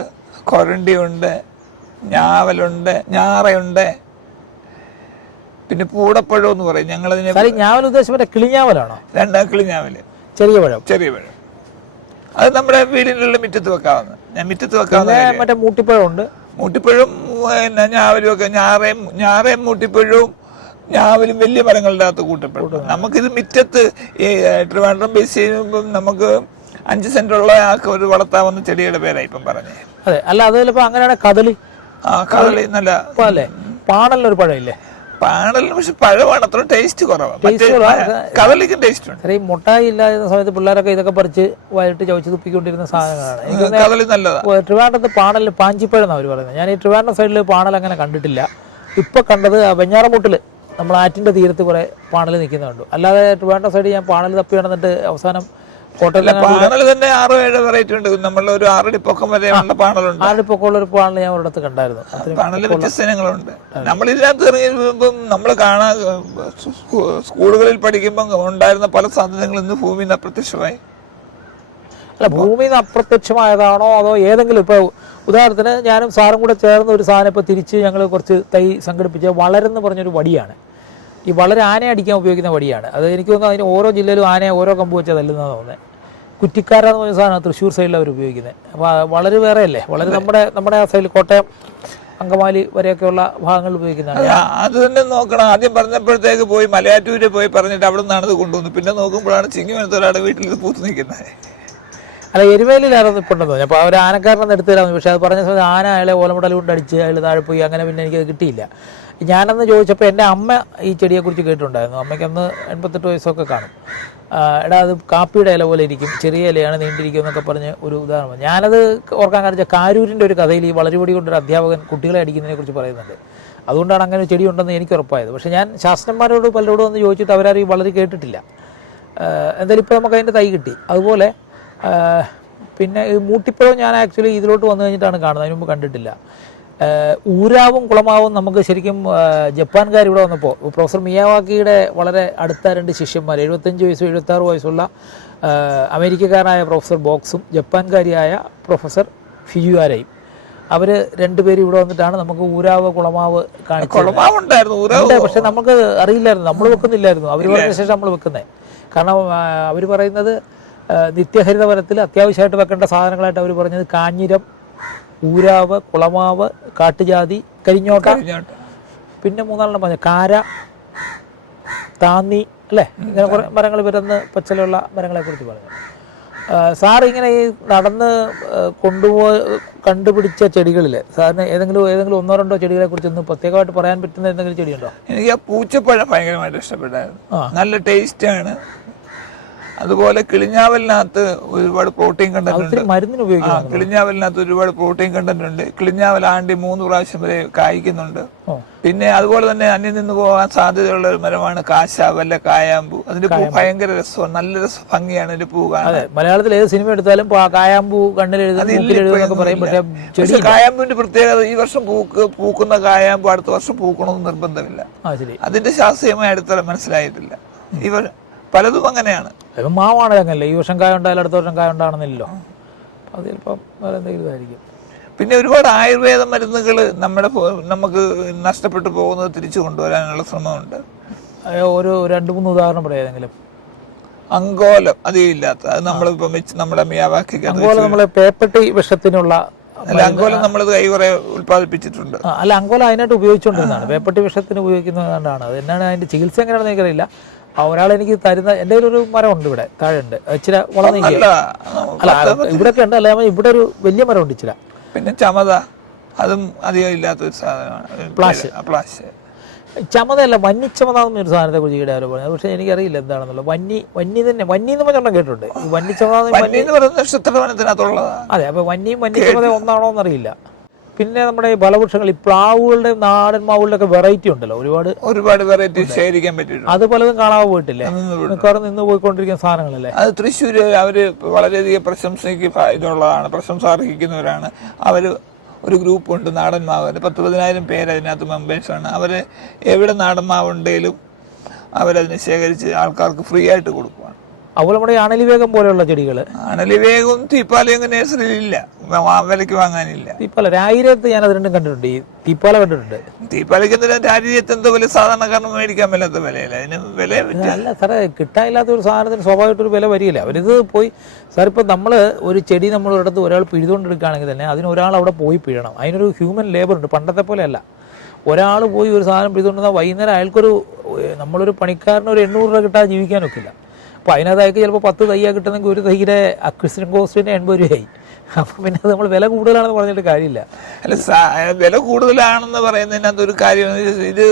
കൊരണ്ടിയുണ്ട്, ഞാവലുണ്ട്, ഞാറയുണ്ട്, പിന്നെ പൂടപ്പഴം എന്ന് പറയും ഞങ്ങളതിനെ. ഞാവൽ ഉദ്ദേശം മറ്റേ കിളിഞ്ഞാവലാണോ? കിളിഞ്ഞാവല്, ചെറിയ പഴം. അത് നമ്മുടെ വീടിനുള്ള മുറ്റത്ത് വെക്കാവുന്ന. മറ്റേ മൂട്ടിപ്പഴം ഉണ്ട്. മൂട്ടിപ്പഴവും പിന്നെ ഞാവലും ഒക്കെ. ഞാറയും മൂട്ടിപ്പഴവും ഞാവലും വലിയ മരങ്ങളുടെ അകത്ത് കൂട്ടപ്പെടും. നമുക്കിത് മുറ്റത്ത് ഈ ട്രിവാൻഡ്രം ബേസ് ചെയ്യുമ്പം നമുക്ക് 5 സെന്റുള്ള ആൾക്ക് ഒരു വളർത്താവുന്ന ചെടിയുടെ പേരായി ഇപ്പം പറഞ്ഞേ. അതെ, അല്ല അത് ചിലപ്പോൾ അങ്ങനെയാണ് കദളി. കദളി നല്ല അല്ലേ, പാണലിനൊരു പഴമില്ലേ? പാണലിന് പക്ഷെ പഴമാണ്, അത്ര ടേസ്റ്റ് കുറവാണ്. കദളിക്കും ടേസ്റ്റ് ഉണ്ട്. ഈ മുട്ടായി ഇല്ലായിരുന്ന സമയത്ത് പിള്ളേരൊക്കെ ഇതൊക്കെ പറിച്ച് വയലിട്ട് ചവച്ച് തുപ്പിക്കൊണ്ടിരുന്ന സാധനങ്ങളാണ്. കദളി നല്ലതാണ്. ട്രിവാൻഡ്രത്ത് പാണലിന് പാഞ്ചിപ്പഴം എന്നാണ് അവർ പറയുന്നത്. ഞാൻ ഈ ട്രിവാൻഡ്രം സൈഡിൽ പാണൽ അങ്ങനെ കണ്ടിട്ടില്ല. ഇപ്പൊ കണ്ടത് വെഞ്ഞാറമൂട്ടിൽ നമ്മൾ ആറ്റിന്റെ തീരത്ത് കുറെ പാണൽ നിൽക്കുന്നുണ്ട്. അല്ലാതെ ട്രിവാൻഡ്രം സൈഡിൽ ഞാൻ പാണൽ തപ്പി നടന്നിട്ട് അവസാനം പാണൽ തന്നെ 6-7 വെറൈറ്റി ഉണ്ട്. നമ്മൾ ഒരു 6 അടി പൊക്കം വരെയുള്ള പാണലുണ്ട്. 6 അടി പൊക്കമുള്ള ഒരു പാണൽ ഞാൻ ഒരിടത്ത് കണ്ടായിരുന്നു. പാണല് വ്യത്യസ്ത ഇനങ്ങളുണ്ട്. നമ്മളിതിനകത്ത് ഇറങ്ങിയപ്പം നമ്മൾ കാണാൻ സ്കൂളുകളിൽ പഠിക്കുമ്പോൾ ഉണ്ടായിരുന്ന പല സാധ്യതകളും ഇന്ന് ഭൂമിയിൽ നിന്ന് അപ്രത്യക്ഷമായി. അല്ല, ഭൂമിയിൽ നിന്ന് അപ്രത്യക്ഷമായതാണോ അതോ ഏതെങ്കിലും ഇപ്പോൾ ഉദാഹരണത്തിന് ഞാനും സാറും കൂടെ ചേർന്ന് ഒരു സാധനം ഇപ്പോൾ തിരിച്ച് ഞങ്ങൾ കുറച്ച് തൈ സംഘടിപ്പിച്ച വളരെന്ന് പറഞ്ഞൊരു വടിയാണ്. ഈ വളരെ ആനയെ അടിക്കാൻ ഉപയോഗിക്കുന്ന വടിയാണ്. അത് എനിക്ക് തോന്നുന്നു അതിന് ഓരോ ജില്ലയിലും ആനയെ ഓരോ കമ്പ് വെച്ചാൽ തല്ലുന്നതാണ് തോന്നുന്നത്. കുറ്റിക്കാരെന്ന് പറഞ്ഞ സാധനം തൃശ്ശൂർ സൈഡിൽ അവർ ഉപയോഗിക്കുന്നത്. അപ്പോൾ വളരെ വേറെ അല്ലേ, വളരെ നമ്മുടെ ആ സൈഡിൽ കോട്ടയം അങ്കമാലി വരെയൊക്കെയുള്ള ഭാഗങ്ങളിൽ ഉപയോഗിക്കുന്നതാണ്. അത് തന്നെ നോക്കണം. ആദ്യം പറഞ്ഞപ്പോഴത്തേക്ക് പോയി മലയാറ്റൂര് പോയി പറഞ്ഞിട്ട് അവിടെ നിന്നാണ് ഇത് കൊണ്ടുവന്നു. പിന്നെ നോക്കുമ്പോഴാണ് ചിങ്ങമനത്തൊരാളുടെ വീട്ടിൽ ഇത് പൂത്ത് നിൽക്കുന്നത്. അല്ല, എരുമേലിലായിരുന്നു ഇപ്പോൾ ഉണ്ടെന്ന് പറഞ്ഞു. അപ്പോൾ അവർ ആനക്കാരനെ എടുത്തു തരാമെന്ന്. പക്ഷേ അത് പറഞ്ഞ സമയത്ത് ആന അയാളെ ഓലമുടൽ കൊണ്ട് അടിച്ച് അയാൾ താഴെ പോയി. അങ്ങനെ പിന്നെ എനിക്കത് കിട്ടിയില്ല. ഞാനന്ന് ചോദിച്ചപ്പോൾ എൻ്റെ അമ്മ ഈ ചെടിയെക്കുറിച്ച് കേട്ടിട്ടുണ്ടായിരുന്നു. അമ്മയ്ക്ക് അന്ന് 88 വയസ്സൊക്കെ കാണും. എടാ അത് കാപ്പിയുടെ ഇല പോലെ ഇരിക്കും, ചെറിയ ഇലയാണ്, നീണ്ടിരിക്കും എന്നൊക്കെ പറഞ്ഞ് ഒരു ഉദാഹരണം. ഞാനത് ഓർക്കാൻ കാണിച്ച കാരൂരിൻ്റെ ഒരു കഥയിൽ ഈ വളരുപൊടി കൊണ്ടൊരു അധ്യാപകൻ കുട്ടികളെ അടിക്കുന്നതിനെ കുറിച്ച് പറയുന്നുണ്ട്. അതുകൊണ്ടാണ് അങ്ങനെ ഒരു ചെടി ഉണ്ടെന്ന് എനിക്ക് ഉറപ്പായത്. പക്ഷേ ഞാൻ ശാസ്ത്രന്മാരോട് പലരോടും ഒന്ന് ചോദിച്ചിട്ട് അവരാരും ഈ വളരെ കേട്ടിട്ടില്ല. എന്തായാലും ഇപ്പോൾ നമുക്ക് അതിൻ്റെ തൈ കിട്ടി. അതുപോലെ പിന്നെ ഈ മൂട്ടിപ്പഴം ഞാൻ ആക്ച്വലി ഇതിലോട്ട് വന്നു കഴിഞ്ഞിട്ടാണ് കാണുന്നത്, അതിന് മുമ്പ് കണ്ടിട്ടില്ല. ഊരാവും കുളമാവും നമുക്ക് ശരിക്കും ജപ്പാൻകാർ ഇവിടെ വന്നപ്പോൾ പ്രൊഫസർ മിയാവാക്കിയുടെ വളരെ അടുത്ത 2 ശിഷ്യന്മാർ 75 വയസ്സും 76 വയസ്സുള്ള അമേരിക്കക്കാരനായ പ്രൊഫസർ ബോക്സും ജപ്പാൻകാരിയായ പ്രൊഫസർ ഫിജുവാരയും അവർ 2 പേരും ഇവിടെ വന്നിട്ടാണ് നമുക്ക് ഊരാവ് കുളമാവ് കാണിച്ചത്. പക്ഷെ നമുക്ക് അറിയില്ലായിരുന്നു, നമ്മൾ വെക്കുന്നില്ലായിരുന്നു. അവർ പറഞ്ഞ ശേഷം നമ്മൾ വെക്കുന്നത്. കാരണം അവർ പറയുന്നത് നിത്യഹരിത വനത്തിൽ അത്യാവശ്യമായിട്ട് വെക്കേണ്ട സാധനങ്ങളായിട്ട് അവർ പറഞ്ഞത് കാഞ്ഞിരം, ഊരാവ്, കുളമാവ്, കാട്ടുജാതി, കരിഞ്ഞോട്ട, പിന്നെ 3 പറഞ്ഞ കാര, താന്നി, അല്ലേ, ഇങ്ങനെ കുറേ മരങ്ങൾ വരുന്ന പച്ചലുള്ള മരങ്ങളെ കുറിച്ച് പറഞ്ഞു. സാർ ഇങ്ങനെ ഈ നടന്ന് കണ്ടുപിടിച്ച ചെടികളിൽ സാറിന് ഏതെങ്കിലും 1-2 ചെടികളെ കുറിച്ച് ഒന്ന് പ്രത്യേകമായിട്ട് പറയാൻ പറ്റുന്ന എന്തെങ്കിലും ചെടിയുണ്ടോ? എനിക്ക് ആ പൂച്ചപ്പഴം ഭയങ്കരമായിട്ട് ഇഷ്ടപ്പെട്ടായിരുന്നു. നല്ല ടേസ്റ്റാണ്. അതുപോലെ കിളിഞ്ഞാവലിനകത്ത് ഒരുപാട് പ്രോട്ടീൻ കണ്ടന്റ് ഉണ്ട്. മരുന്നിന് ഉപയോഗിക്കാം. കിളിഞ്ഞാവലിനകത്ത് ഒരുപാട് പ്രോട്ടീൻ കണ്ടന്റ് ഉണ്ട്. കിളിഞ്ഞാവൽ ആണ്ടി 3 പ്രാവശ്യം വരെ കായ്ക്കുന്നുണ്ട്. പിന്നെ അതുപോലെ തന്നെ അന്യം നിന്ന് പോകാൻ സാധ്യതയുള്ള ഒരു മരമാണ് കാശാവ്, അല്ല കായാമ്പൂ. അതിന്റെ പൂ ഭയങ്കര രസമാണ്, നല്ല ഭംഗിയാണ് ഇതിന്റെ പൂ കാണാൻ. മലയാളത്തിൽ ഏത് സിനിമ എടുത്താലും കായാമ്പൂ കണ്ണിലെഴുതുന്നൊക്കെ പറയും. പക്ഷേ കായാമ്പൂവിന്റെ പ്രത്യേകത ഈ വർഷം പൂക്കുന്ന കായാമ്പൂ അടുത്ത വർഷം പൂക്കണമെന്ന് നിർബന്ധമില്ല. അതിന്റെ ശാസ്ത്രീയമായി അടുത്ത മനസ്സിലായിട്ടില്ല. പലതും അങ്ങനെയാണ്. മാവാണ് അങ്ങനല്ലേ, ഈ വർഷം കായ ഉണ്ടായാലും അടുത്ത വർഷം കായ ഉണ്ടാകണമെന്നില്ലല്ലോ. അത് ചിലപ്പം വേറെ എന്തെങ്കിലും ആയിരിക്കും. പിന്നെ ഒരുപാട് ആയുർവേദ മരുന്നുകൾ നമുക്ക് നഷ്ടപ്പെട്ടു പോകുന്നത് തിരിച്ചു കൊണ്ടുവരാനുള്ള ശ്രമമുണ്ട്. ഒരു 2-3 ഉദാഹരണം പറയാമെങ്കിലും. അങ്കോലം അധികം ഇല്ലാത്ത, അത് നമ്മളിപ്പം നമ്മുടെ മിയാവാക്കിക്ക് അങ്കോലം നമ്മള് പേപ്പട്ടി വിഷത്തിനുള്ള അങ്കോലം നമ്മളത് കൈകുറെ ഉത്പാദിപ്പിച്ചിട്ടുണ്ട്. അല്ല, അങ്കോലം അതിനായിട്ട് ഉപയോഗിച്ചുകൊണ്ടിരുന്നതാണ്. പേപ്പട്ടി വിഷത്തിന് ഉപയോഗിക്കുന്നതുകൊണ്ടാണ്. അത് എന്നാണ് അതിന്റെ ചികിത്സ എങ്ങനെയാണെന്ന് എനിക്കറിയില്ല. ഒരാൾ എനിക്ക് തരുന്ന എൻ്റെ ഒരു മരം ഉണ്ട് ഇവിടെ താഴെ ഉണ്ട്, ഇച്ചിരി വളർന്നില്ല. അല്ല, ഇവിടെയൊക്കെ ഉണ്ട്. അല്ല, ഇവിടെ ഒരു വലിയ മരം ഉണ്ട് ഇച്ചിരി. പിന്നെ ചമത, അതും അധികം ഇല്ലാത്തൊരു സാധനമാണ്. പ്ലാഷ് ചമതയല്ല, വന്നിച്ചമതാന്ന് ഒരു സാധനത്തെ കുറിച്ച് ഇവിടെ ആരോ പറഞ്ഞത്. പക്ഷെ എനിക്കറിയില്ല എന്താണെന്നുള്ളത്. വന്നി എന്ന് പറഞ്ഞാൽ കേട്ടിട്ടുണ്ട്. അതെ, അപ്പൊ വന്നിയും വന്നിച്ചമത ഒന്നാണോ എന്നറിയില്ല. പിന്നെ നമ്മുടെ ഈ ഫലവൃക്ഷങ്ങൾ, ഈ പ്ലാവുകളുടെ നാടൻ മാവുകളുടെ ഒക്കെ വെറൈറ്റി ഉണ്ടല്ലോ, ഒരുപാട് വെറൈറ്റി ശേഖരിക്കാൻ പറ്റിയിട്ടുണ്ട്. അത് പലതും കാണാതെ പോയിട്ടില്ലേ, മിക്കവാറും നിന്ന് പോയിക്കൊണ്ടിരിക്കുന്ന സാധനങ്ങളല്ലേ. അത് തൃശ്ശൂര് അവര് വളരെയധികം പ്രശംസ അർഹിക്കുന്നവരാണ്. അവര് ഒരു ഗ്രൂപ്പ് ഉണ്ട് നാടൻ മാവ്, 10,000 പേര് അതിനകത്ത് മെമ്പേഴ്സാണ്. അവര് എവിടെ നാടൻ മാവ് ഉണ്ടെങ്കിലും അവരതിനെ ശേഖരിച്ച് ആൾക്കാർക്ക് ഫ്രീ ആയിട്ട് കൊടുക്കുവാണ്. അതുപോലെ നമ്മുടെ അണലിവേഗം പോലെയുള്ള ചെടികൾ, അണലിവേഗവും തീപ്പാലയും നഴ്സറിയിലില്ല, വിലയ്ക്ക് വാങ്ങാനില്ല. തീപ്പാല രായിരത്ത് ഞാൻ അത് രണ്ടും കണ്ടിട്ടുണ്ട്. ഈ തീപ്പാല കണ്ടിട്ടുണ്ട്. തീപ്പാലയ്ക്ക് രാജ്യത്ത് എന്തോ വില സാധാരണക്കാരന് മേടിക്കാൻ മേലാത്ത വിലയില്ല, അതിന് വില അല്ല സാറേ, കിട്ടാനില്ലാത്ത ഒരു സാധനത്തിന് സ്വാഭാവികമായിട്ടൊരു വില വരികയില്ല. അവരിത് പോയി സാർ, ഇപ്പം നമ്മൾ ഒരു ചെടി നമ്മൾ ഒരിടത്ത് ഒരാൾ പിഴുതുകൊണ്ടെടുക്കുകയാണെങ്കിൽ തന്നെ അതിന് ഒരാൾ അവിടെ പോയി പിഴണം. അതിനൊരു ഹ്യൂമൻ ലേബർ ഉണ്ട്, പണ്ടത്തെ പോലെയല്ല. ഒരാൾ പോയി ഒരു സാധനം പിടിച്ചുകൊണ്ടുവന്നാൽ വൈകുന്നേരം അയാൾക്കൊരു നമ്മളൊരു പണിക്കാരന് ഒരു 800 രൂപ കിട്ടാതെ ജീവിക്കാനൊക്കില്ല. അപ്പോൾ അതിനകത്ത് അയാൾക്ക് ചിലപ്പോൾ 10 തയ്യാ കിട്ടുന്നെങ്കിൽ ഒരു തൈയുടെ അക്വിസിഷൻ കോസ്റ്റിന് 80 രൂപയായി. അപ്പം പിന്നെ അത് നമ്മൾ വില കൂടുതലാണെന്ന് പറഞ്ഞിട്ട് കാര്യമില്ല. അല്ല, വില കൂടുതലാണെന്ന് പറയുന്നതിനകത്ത് ഒരു കാര്യം, ഇത്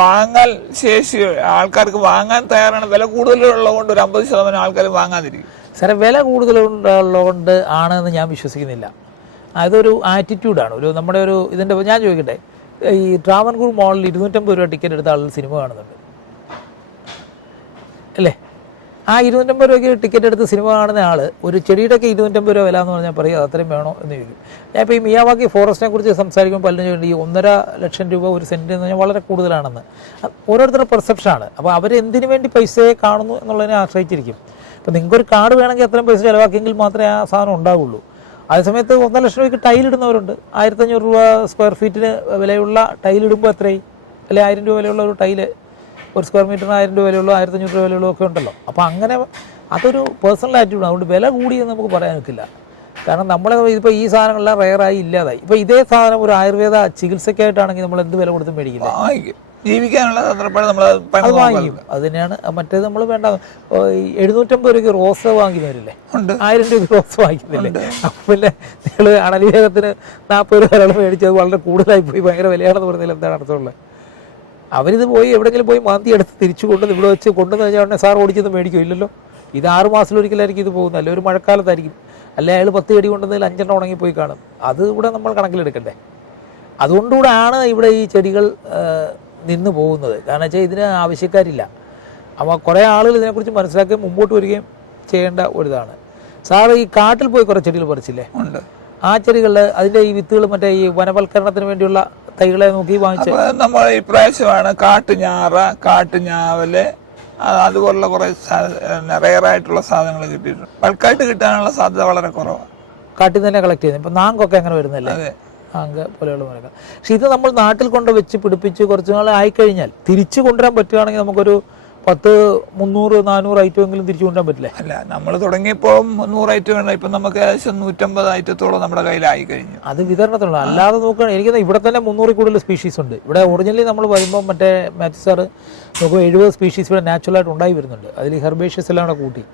വാങ്ങാൻ ശേഷി ആൾക്കാർക്ക് വാങ്ങാൻ തയ്യാറാണ്. വില കൂടുതലുള്ളതുകൊണ്ട് ഒരു 50% ആൾക്കാർ വാങ്ങാതിരിക്കും. സാറേ, വില കൂടുതലുള്ളതുകൊണ്ട് ആണെന്ന് ഞാൻ വിശ്വസിക്കുന്നില്ല. അതൊരു ആറ്റിറ്റ്യൂഡാണ്. നമ്മുടെ ഒരു ഇതിൻ്റെ ഞാൻ ചോദിക്കട്ടെ, ഈ ട്രാവൻകൂർ മോളിൽ 250 രൂപ ടിക്കറ്റ് എടുത്ത ആളുകൾ സിനിമ കാണുന്നുണ്ട് അല്ലേ? ആ 250 രൂപയ്ക്ക് ടിക്കറ്റ് എടുത്ത് സിനിമ കാണുന്ന ആൾ ഒരു ചെടിയുടെയൊക്കെ 250 രൂപ വില എന്ന് പറഞ്ഞാൽ പറയുക അത്രയും വേണോ എന്ന് ചോദിക്കും. ഞാൻ ഇപ്പോൾ ഈ മിയാവാക്കി ഫോറസ്റ്റിനെ കുറിച്ച് സംസാരിക്കുമ്പോൾ പലരും ചോദിക്കും ഈ 1.5 ലക്ഷം രൂപ ഒരു സെൻറ്റ് എന്ന് പറഞ്ഞാൽ വളരെ കൂടുതലാണെന്ന്. ഓരോരുത്തരുടെ പെർസെപ്ഷനാണ്. അപ്പോൾ അവർ എന്തിനു വേണ്ടി പൈസയെ കാണുന്നു എന്നുള്ളതിനെ ആശ്രയിച്ചിരിക്കും. ഇപ്പോൾ നിങ്ങൾക്കൊരു കാർഡ് വേണമെങ്കിൽ അത്രയും പൈസ ചിലവാക്കിയെങ്കിൽ മാത്രമേ ആ സാധനം ഉണ്ടാവുള്ളൂ. അതേസമയത്ത് 1.5 ലക്ഷം രൂപയ്ക്ക് ടൈലിടുന്നവരുണ്ട്. 1500 രൂപ സ്ക്വയർ ഫീറ്റിന് വിലയുള്ള ടൈലിടുമ്പോൾ എത്രയും, അല്ലെങ്കിൽ 1000 രൂപ വിലയുള്ള ഒരു ടൈല് ഒരു സ്ക്വയർ മീറ്ററിന് 1000 രൂപ വിലയുള്ളൂ, 1500 രൂപ വിലയുള്ളൂ ഒക്കെ ഉണ്ടല്ലോ. അപ്പോൾ അങ്ങനെ അതൊരു പേഴ്സണൽ ആറ്റിറ്റ്യൂഡ്. അതുകൊണ്ട് വില കൂടിയെന്ന് നമുക്ക് പറയാൻ നിൽക്കില്ല. കാരണം നമ്മളെ ഇപ്പോൾ ഈ സാധനങ്ങളെല്ലാം റെയറായി ഇല്ലാതായി. ഇപ്പോൾ ഇതേ സാധനം ഒരു ആയുർവേദ ചികിത്സയ്ക്കായിട്ടാണെങ്കിൽ നമ്മൾ എന്ത് വില കൊടുത്തും മേടിക്കില്ല, ജീവിക്കാനുള്ള സന്ദർഭം നമ്മൾ അത് വാങ്ങിക്കും. അത് തന്നെയാണ്. മറ്റേത് നമ്മൾ വേണ്ട 750 രൂപയ്ക്ക് റോസ് വാങ്ങിക്കുന്നവരില്ലേ, 1000 രൂപയ്ക്ക് റോസ് വാങ്ങിക്കുന്നില്ലേ. അപ്പം പിന്നെ നിങ്ങൾ അണലിവേഗത്തിന് 40 രൂപ ഒരാൾ മേടിച്ചത് വളരെ കൂടുതലായി പോയി, ഭയങ്കര വിലയാണെന്ന് പറഞ്ഞാൽ എന്താണ് അർത്ഥമുള്ളത്? അവരിത് പോയി എവിടെയെങ്കിലും പോയി മാന്തി എടുത്ത് തിരിച്ചു കൊണ്ടുവന്ന് ഇവിടെ വെച്ച് കൊണ്ടുവന്ന് കഴിഞ്ഞാൽ ഉടനെ സാർ ഓടിച്ചൊന്നും മേടിക്കും ഇല്ലല്ലോ. ഇത് 6 മാസത്തിലൊരിക്കലായിരിക്കും ഇത് പോകുന്നത്, അല്ലെ ഒരു മഴക്കാലത്തായിരിക്കും, അല്ലെ അയാൾ 10 ചെടി കൊണ്ടുവന്നതിൽ 5 ഉണങ്ങിപ്പോയി കാണും. അത് ഇവിടെ നമ്മൾ കണക്കിലെടുക്കണ്ടേ. അതുകൊണ്ടുകൂടെയാണ് ഇവിടെ ഈ ചെടികൾ നിന്ന് പോകുന്നത്. കാരണം വെച്ചാൽ ഇതിന് ആവശ്യക്കാരില്ല. അപ്പോൾ കുറേ ആളുകൾ ഇതിനെക്കുറിച്ച് മനസ്സിലാക്കി മുമ്പോട്ട് വരികയും ചെയ്യേണ്ട ഒരിതാണ്. സാറ് ഈ കാട്ടിൽ പോയി കുറേ ചെടികൾ പറിച്ചില്ലേ? ഉണ്ട്. ആ ചെടികളിൽ അതിൻ്റെ ഈ വിത്തുകൾ മറ്റേ ഈ വനവൽക്കരണത്തിന് വേണ്ടിയുള്ള തൈകളെ നോക്കി വാങ്ങിച്ച് നമ്മൾ ഇപ്രാവശ്യമാണ് കാട്ടുഞാറ, കാട്ടുഞാവല്, അതുപോലുള്ള കുറേ റെയറായിട്ടുള്ള സാധനങ്ങൾ കിട്ടിയിട്ടുണ്ട്. ബൾക്കായിട്ട് കിട്ടാനുള്ള സാധ്യത വളരെ കുറവാണ്. കാട്ടിൽ തന്നെ കളക്ട് ചെയ്യുന്നത്. ഇപ്പം നാങ്കൊക്കെ അങ്ങനെ വരുന്നല്ലേ, ആങ്ക് പോലെയുള്ള മരങ്ങൾ. പക്ഷെ ഇത് നമ്മൾ നാട്ടിൽ കൊണ്ട് വെച്ച് പിടിപ്പിച്ച് കുറച്ച് നാൾ ആയിക്കഴിഞ്ഞാൽ തിരിച്ചു കൊണ്ടുവരാൻ പറ്റുകയാണെങ്കിൽ നമുക്കൊരു 10, 300, 400 ഐറ്റമെങ്കിലും തിരിച്ചു കൊണ്ടുവരാൻ പറ്റില്ലേ? അല്ല, നമ്മൾ തുടങ്ങിയപ്പോൾ 100 ഐറ്റം വേണ്ട. ഇപ്പം നമുക്ക് ഏകദേശം 150 ഐറ്റത്തോളം നമ്മുടെ കയ്യിലായി കഴിഞ്ഞു. അത് വിതരണത്തിലുള്ള. അല്ലാതെ നോക്കുകയാണെങ്കിൽ എനിക്ക് ഇവിടെ തന്നെ 300 കൂടുതൽ സ്പീഷീസ് ഉണ്ട്. ഇവിടെ ഒറിജിനലി നമ്മൾ വരുമ്പോൾ മറ്റേ മാത്യു സാറ് നോക്കുമ്പോൾ 70 സ്പീഷീസ് ഇവിടെ നാച്ചുറലായിട്ട് ഉണ്ടായി വരുന്നുണ്ട്. അതിൽ ഹെർബേഷ്യസ് എല്ലാം കൂടെ കൂട്ടി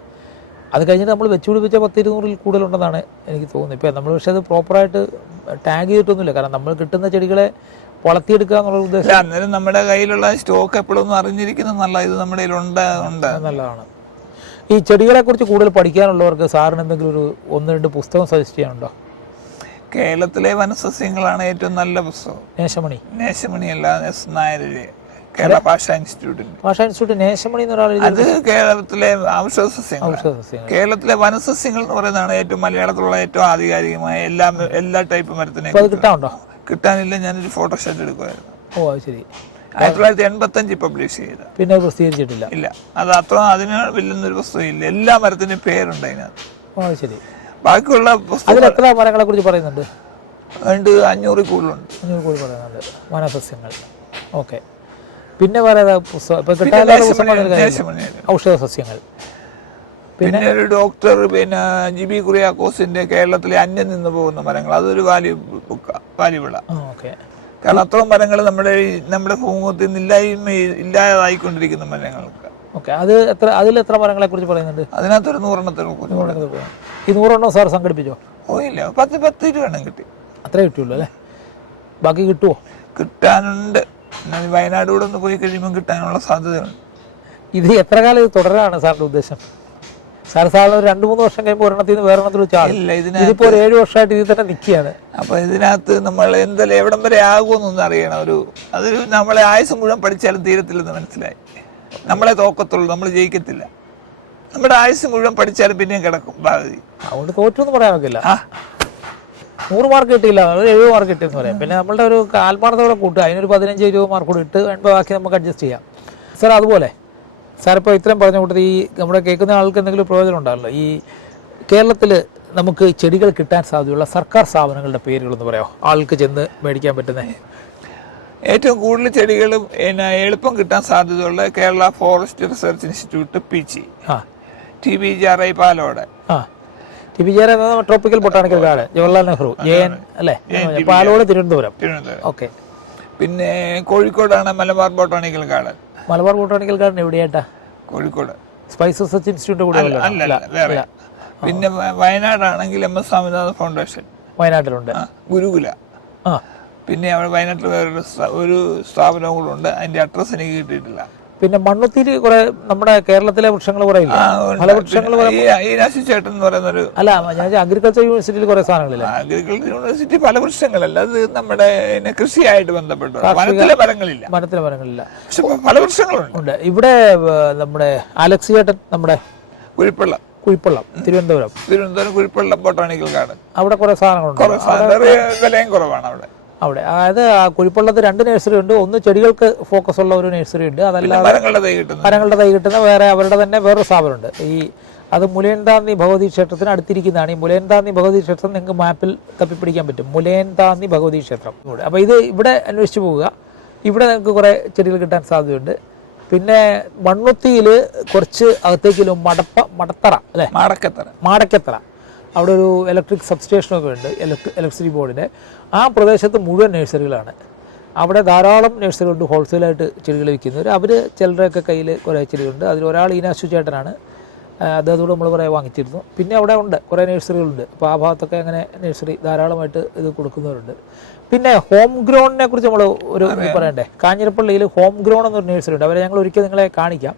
അത് കഴിഞ്ഞിട്ട് നമ്മൾ വെച്ച് പിടിപ്പിച്ച 10-200 കൂടുതലുണ്ടെന്നാണ് എനിക്ക് തോന്നുന്നത്. ഇപ്പം നമ്മൾ പക്ഷേ അത് പ്രോപ്പറായിട്ട് ടാഗ് ചെയ്തിട്ടൊന്നുമില്ല. കാരണം നമ്മൾ കിട്ടുന്ന ചെടികളെ വളർത്തിയെടുക്കുക എന്നുള്ള ഉദ്ദേശം. അന്നേരം നമ്മുടെ കയ്യിലുള്ള സ്റ്റോക്ക് എപ്പോഴൊന്നും അറിഞ്ഞിരിക്കുന്നത് നല്ല, ഇത് നമ്മുടെ കയ്യിലുണ്ട് നല്ലതാണ്. ഈ ചെടികളെ കുറിച്ച് കൂടുതൽ പഠിക്കാനുള്ളവർക്ക് സാറിന് എന്തെങ്കിലും ഒരു 1-2 പുസ്തകം സജസ്റ്റ് ചെയ്യാനുണ്ടോ? കേരളത്തിലെ വനസസ്യങ്ങളാണ് ഏറ്റവും നല്ല പുസ്തകം. നേശമണി അല്ല, എസ് നായരുടെ കേരള ഭാഷാ ഇൻസ്റ്റിറ്റ്യൂട്ട് നേശമണി എന്നൊരാൾ. അത് കേരളത്തിലെ ഔഷധ സസ്യങ്ങൾ. കേരളത്തിലെ വനസസ്യങ്ങൾ എന്ന് പറയുന്നതാണ് ഏറ്റവും മലയാളത്തിലുള്ള ഏറ്റവും ആധികാരികമായ എല്ലാ ടൈപ്പ് മരത്തിനെയും. കിട്ടാനുണ്ടോ? കിട്ടാനില്ല. ഞാനൊരു ഫോട്ടോഷോട്ട് എടുക്കുമായിരുന്നു. ഓ, അത് ശരി. 1985 പബ്ലിഷ് ചെയ്ത. പിന്നെ പ്രസിദ്ധീകരിച്ചിട്ടില്ല. ഇല്ല, അത് അത്ര അതിന് വലിയൊരു പുസ്തകം ഇല്ല. എല്ലാ മരത്തിനും പേരുണ്ട് അതിനകത്ത്. ഓ, ശരി. ബാക്കിയുള്ള പുസ്തകം എത്ര മരങ്ങളെ കുറിച്ച് പറയുന്നുണ്ട്? 500 കൂടുതലുണ്ട്. 500 കൂടുതൽ പറയുന്നുണ്ട് വനസസ്യങ്ങൾ. ഓക്കെ. പിന്നെ പറയുന്ന പുസ്തകം ഇപ്പൊ കിട്ടാനുള്ള ഔഷധ സസ്യങ്ങൾ. പിന്നെ ഒരു ഡോക്ടർ ജിബി കുറിയാക്കോസിന്റെ കേരളത്തിലെ അന്യം നിന്ന് പോകുന്ന മരങ്ങൾ, അതൊരു വാല്യുബിള. കാരണം അത്രയും മരങ്ങൾ നമ്മുടെ ഭൂമുഖത്തിൽ നിന്ന് ഇല്ലാതായിക്കൊണ്ടിരിക്കുന്ന മരങ്ങൾക്ക്. അതിൽ എത്ര മരങ്ങളെ കുറിച്ച് പറയുന്നുണ്ട്? അതിനകത്തൊരു 100 കുറിച്ച്. ഈ 100 സാർ സംഘടിപ്പിച്ചോ? ഓ ഇല്ല, 10 രൂപ കിട്ടി. അത്രേ കിട്ടുള്ളൂ അല്ലേ? ബാക്കി കിട്ടുമോ? കിട്ടാനുണ്ട്. വയനാട് കൂടെ ഒന്ന് പോയി കഴിയുമ്പോൾ കിട്ടാനുള്ള സാധ്യതയുണ്ട്. ഇത് എത്ര കാലം ഇത് തുടരാനാണ് സാറിന്റെ ഉദ്ദേശം? സാറിന് 2-3 വർഷം കഴിയുമ്പോൾ ഒരെണ്ണത്തിൽ നിന്ന് വേറെ എണ്ണത്തിൽ ചാടില്ല. ഇതിപ്പോ 7 വർഷമായിട്ട് ഇതിൽ തന്നെ നിൽക്കുകയാണ്. അപ്പൊ ഇതിനകത്ത് നമ്മൾ എന്തായാലും എവിടം വരെ ആകുമെന്നൊന്നും അറിയണം. അതൊരു നമ്മളെ ആയുസ് മുഴുവൻ പഠിച്ചാലും തീരത്തില്ലെന്ന് മനസ്സിലായി. നമ്മളെ തോക്കത്തുള്ളൂ, നമ്മൾ ജയിക്കത്തില്ല. നമ്മുടെ ആയുസ് മുഴുവൻ പഠിച്ചാലും പിന്നെയും കിടക്കും ഭാഗതി. അതുകൊണ്ട് തോറ്റൊന്നും പറയാൻ പറ്റില്ല. 100 മാർക്ക് കിട്ടിയില്ല, 70 മാർക്ക് കിട്ടിയെന്ന് പറയാം. പിന്നെ നമ്മളുടെ ഒരു ആത്മാർത്ഥതയോടെ കൂട്ടുക, അതിനൊരു 15-20 മാർക്ക് കൂടി ഇട്ട് ബാക്കി നമുക്ക് അഡ്ജസ്റ്റ് ചെയ്യാം. സാർ അതുപോലെ സാർ ഇപ്പോൾ ഇത്രയും പറഞ്ഞ കൂട്ടത്തിൽ ഈ നമ്മുടെ കേൾക്കുന്ന ആൾക്ക് എന്തെങ്കിലും പ്രയോജനം ഉണ്ടാണല്ലോ. ഈ കേരളത്തിൽ നമുക്ക് ചെടികൾ കിട്ടാൻ സാധ്യതയുള്ള സർക്കാർ സ്ഥാപനങ്ങളുടെ പേരുകളെന്ന് പറയാമോ? ആൾക്ക് ചെന്ന് മേടിക്കാൻ പറ്റുന്ന ഏറ്റവും കൂടുതൽ ചെടികളും എളുപ്പം കിട്ടാൻ സാധ്യതയുള്ള Kerala forest research institute PG, TBJRI Palode, TBJRI tropical botanical garden, Jawaharlal Nehru, JN അല്ലേ, പാലോട്, തിരുവനന്തപുരം. ഓക്കെ. പിന്നെ കോഴിക്കോടാണ് Malabar botanical garden. Malabar botanical garden എവിടെയായിട്ടാ? കോഴിക്കോട് സ്പൈസ് റിസർച്ച് ഇൻസ്റ്റിറ്റ്യൂട്ട് കൂടെ അല്ല, വേറെ. പിന്നെ വയനാടാണെങ്കിൽ MS സ്വാമിനാഥൻ ഫൗണ്ടേഷൻ വയനാട്ടിലുണ്ട്. ഗുരുകുല. ആ, പിന്നെ അവിടെ വയനാട്ടിൽ ഒരു സ്ഥാപനം കൂടെ ഉണ്ട്. അതിന്റെ അഡ്രസ് എനിക്ക് കിട്ടിയിട്ടില്ല. പിന്നെ മണ്ണുത്തിയിൽ കുറെ നമ്മുടെ കേരളത്തിലെ വൃക്ഷങ്ങൾ കുറെ ഇല്ല, പല വൃക്ഷങ്ങൾ ചേട്ടൻ എന്ന് പറയുന്നൊരു അല്ല, ഞാൻ അഗ്രികൾച്ചർ യൂണിവേഴ്സിറ്റിയിൽ കുറെ സാധനങ്ങളില്ല. അഗ്രികൾച്ചർ യൂണിവേഴ്സിറ്റി പല വൃക്ഷങ്ങളല്ല, അത് നമ്മുടെ കൃഷിയായിട്ട് ബന്ധപ്പെട്ട വനത്തിലെ മരങ്ങളില്ല. വനത്തിലെ മരങ്ങളില്ല, പക്ഷെ പല വൃക്ഷങ്ങളുണ്ട്. ഉണ്ട്. ഇവിടെ നമ്മുടെ അലക്സ് ചേട്ടൻ നമ്മുടെ കുഴിപ്പള്ളം തിരുവനന്തപുരം കുഴിപ്പള്ളം ബൊട്ടാണിക്കൽ ഗാർഡൻ, അവിടെ കുറെ സാധനങ്ങളുണ്ട്. വിലയും കുറവാണ് അവിടെ. അതായത് ആ കുഴിപ്പള്ളത്ത് 2 നഴ്സറി ഉണ്ട്. ഒന്ന് ചെടികൾക്ക് ഫോക്കസ് ഉള്ള ഒരു നഴ്സറി ഉണ്ട്, അതല്ലാതെ മരങ്ങളുടെ തൈ കിട്ടുന്ന വേറെ അവരുടെ തന്നെ വേറൊരു സ്ഥാപനമുണ്ട്. അത് മുലയൻതാന്നി ഭഗവതി ക്ഷേത്രത്തിന് അടുത്തിരിക്കുന്നതാണ്. ഈ മുലയൻതാന്നി ഭഗവതി ക്ഷേത്രം നിങ്ങൾക്ക് മാപ്പിൽ തപ്പിപ്പിടിക്കാൻ പറ്റും, മുലയൻതാന്നി ഭഗവതി ക്ഷേത്രം. അപ്പോൾ ഇത് ഇവിടെ അന്വേഷിച്ച് പോവുക, ഇവിടെ നിങ്ങൾക്ക് കുറേ ചെടികൾ കിട്ടാൻ സാധ്യതയുണ്ട്. പിന്നെ മണ്ണുത്തിയിൽ കുറച്ച് അകത്തേക്കിലും മടത്തറ അല്ലേ, മാടക്കത്തറ, അവിടെ ഒരു ഇലക്ട്രിക് സബ്സ്റ്റേഷനൊക്കെ ഉണ്ട്, ഇലക്ട്രിസിറ്റി ബോർഡിൻ്റെ. ആ പ്രദേശത്ത് മുഴുവൻ നഴ്സറികളാണ്. അവിടെ ധാരാളം നഴ്സറികളുണ്ട്, ഹോൾസെയിലായിട്ട് ചെടികൾ വിൽക്കുന്നവർ. അവർ ചിലരുടെയൊക്കെ കയ്യിൽ കുറേ ചെടികളുണ്ട്. അതിലൊരാൾ ഈനാശു ചേട്ടനാണ്, അദ്ദേഹത്തോട് നമ്മൾ കുറേ വാങ്ങിച്ചിരുന്നു. പിന്നെ അവിടെ ഉണ്ട് കുറേ നഴ്സറികളുണ്ട്. അപ്പോൾ ആ ഭാഗത്തൊക്കെ അങ്ങനെ നഴ്സറി ധാരാളമായിട്ട് ഇത് കൊടുക്കുന്നവരുണ്ട്. പിന്നെ ഹോം ഗ്രോണിനെ കുറിച്ച് നമ്മൾ ഒരു പറയണ്ടേ. കാഞ്ഞിരപ്പള്ളിയിൽ ഹോം ഗ്രോൺ എന്നൊരു നഴ്സറി ഉണ്ട്. അവരെ ഞങ്ങൾ ഒരിക്കൽ നിങ്ങളെ കാണിക്കാം.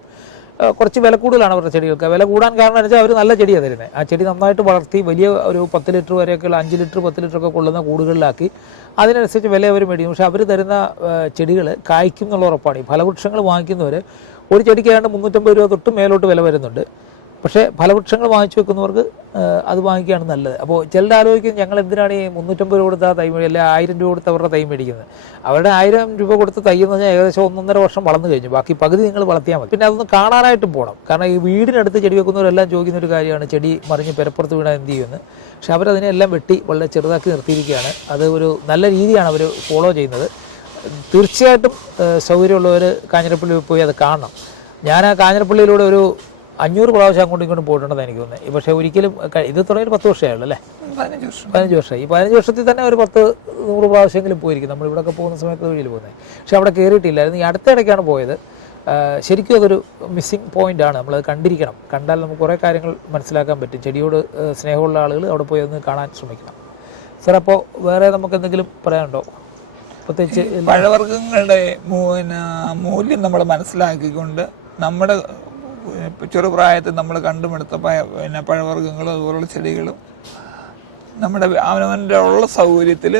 കുറച്ച് വില കൂടുതലാണ് അവരുടെ ചെടികൾക്ക്. വില കൂടാൻ കാരണം എന്ന് വെച്ചാൽ അവർ നല്ല ചെടിയാണ് തരുന്നത്. ആ ചെടി നന്നായിട്ട് വളർത്തി വലിയ ഒരു 10 ലിറ്റർ വരെയൊക്കെയുള്ള 5 ലിറ്റർ 10 ലിറ്ററൊക്കെ കൊള്ളുന്ന കൂടുകളിലാക്കി അതിനനുസരിച്ച് വില അവർ മേടിക്കും. പക്ഷേ അവർ തരുന്ന ചെടികൾ കായ്ക്കും എന്നുള്ള ഉറപ്പാണ്. ഈ ഫലവൃക്ഷങ്ങൾ വാങ്ങിക്കുന്നവർ ഒരു ചെടിക്ക് ഏതാണ്ട് 350 രൂപ തൊട്ട് മേലോട്ട് വില വരുന്നുണ്ട്. പക്ഷേ ഫലവൃക്ഷങ്ങൾ വാങ്ങിച്ചു വെക്കുന്നവർക്ക് അത് വാങ്ങിക്കുകയാണ് നല്ലത്. അപ്പോൾ ചിലർ ആലോചിക്കും ഞങ്ങൾ എന്തിനാണ് ഈ 350 രൂപ കൊടുത്ത തൈ മേടി, അല്ലെങ്കിൽ 1000 രൂപ കൊടുത്ത് അവരുടെ തൈ മേടിക്കുന്നത്. അവരുടെ 1000 രൂപ കൊടുത്ത് തൈ എന്ന് പറഞ്ഞാൽ ഏകദേശം 1.5 വർഷം വളർന്നു കഴിഞ്ഞു, ബാക്കി പകുതി നിങ്ങൾ വളർത്തിയാൽ മതി. പിന്നെ അതൊന്ന് കാണാനായിട്ടും പോകണം. കാരണം ഈ വീടിനടുത്ത് ചെടി വെക്കുന്നവരെല്ലാം ചോദിക്കുന്ന ഒരു കാര്യമാണ്, ചെടി മറിഞ്ഞ് പെരപ്പുറത്ത് വീണാൽ എന്ത് ചെയ്യുമെന്ന്. പക്ഷെ അവരതിനെല്ലാം വെട്ടി വളരെ ചെറുതാക്കി നിർത്തിയിരിക്കുകയാണ്. അത് ഒരു നല്ല രീതിയാണ് അവർ ഫോളോ ചെയ്യുന്നത്. തീർച്ചയായിട്ടും സൗകര്യമുള്ളവർ കാഞ്ഞിരപ്പള്ളി പോയി അത് കാണണം. ഞാൻ ആ കാഞ്ഞിരപ്പള്ളിയിലൂടെ ഒരു 500 പ്രാവശ്യം അങ്ങോട്ടും ഇങ്ങോട്ടും പോയിട്ടുണ്ടെന്ന് എനിക്ക് തോന്നുന്നത്. പക്ഷേ ഒരിക്കലും ഇത് തുടങ്ങി 10 വർഷമായുള്ളൂ അല്ലേ, 15 വർഷമായി. ഈ 15 വർഷത്തിൽ തന്നെ ഒരു 100 പ്രാവശ്യമെങ്കിലും പോയിരിക്കും. നമ്മളിവിടെയൊക്കെ പോകുന്ന സമയത്ത് വഴിയിൽ പോകുന്നത്. പക്ഷെ അവിടെ കയറിയിട്ടില്ലായിരുന്നു. ഈ അടുത്തിടയ്ക്കാണ് പോയത്. ശരിക്കും അതൊരു മിസ്സിങ് പോയിൻ്റാണ്. നമ്മളത് കണ്ടിരിക്കണം. കണ്ടാൽ നമുക്ക് കുറേ കാര്യങ്ങൾ മനസ്സിലാക്കാൻ പറ്റും. ചെടിയോട് സ്നേഹമുള്ള ആളുകൾ അവിടെ പോയി ഒന്ന് കാണാൻ ശ്രമിക്കണം. സാർ, അപ്പോൾ വേറെ നമുക്ക് എന്തെങ്കിലും പറയാനുണ്ടോ? പ്രത്യേകിച്ച് പഴവർഗ്ഗങ്ങളുടെ മൂല്യം നമ്മൾ മനസ്സിലാക്കിക്കൊണ്ട് നമ്മുടെ ചെറുപ്രായത്തിൽ നമ്മൾ കണ്ടുമെടുത്ത പഴവർഗ്ഗങ്ങളും അതുപോലുള്ള ചെടികളും നമ്മുടെ അവനവൻ്റെ ഉള്ള സൗകര്യത്തിൽ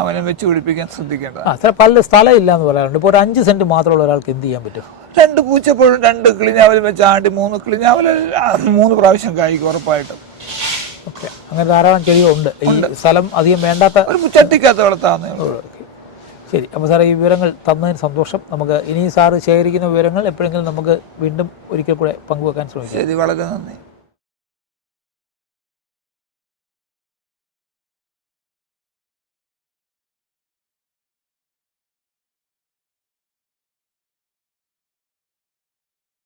അവനെ വെച്ച് പിടിപ്പിക്കാൻ ശ്രദ്ധിക്കേണ്ടതാണ്. പല സ്ഥലം ഇല്ല എന്ന് പറയാറുണ്ട്. ഇപ്പോൾ ഒരു 5 സെന്റ് മാത്രമുള്ള ഒരാൾക്ക് എന്ത് ചെയ്യാൻ പറ്റും? 2 പൂച്ചപ്പോഴും 2 കിളിഞ്ഞാവലും വെച്ച് ആണ്ടി 3 കിളിഞ്ഞാവൽ 3 പ്രാവശ്യം കായ്ക്കും ഉറപ്പായിട്ടും. ഓക്കെ, അങ്ങനെ ധാരാളം ചെടികളുണ്ട്. ഈ സ്ഥലം അധികം വേണ്ടാത്ത ഒരു ചട്ടിക്കകത്ത് വളർത്താവുന്നേ ഉള്ളൂ. ശരി. അപ്പോൾ സാറേ, ഈ വിവരങ്ങൾ തന്നതിന് സന്തോഷം. നമുക്ക് ഇനി സാറ് ശേഖരിക്കുന്ന വിവരങ്ങൾ എപ്പോഴെങ്കിലും നമുക്ക് വീണ്ടും ഒരിക്കൽ കൂടെ പങ്കുവെക്കാൻ ശ്രമിക്കാം. ശരി, വളരെ നന്ദി.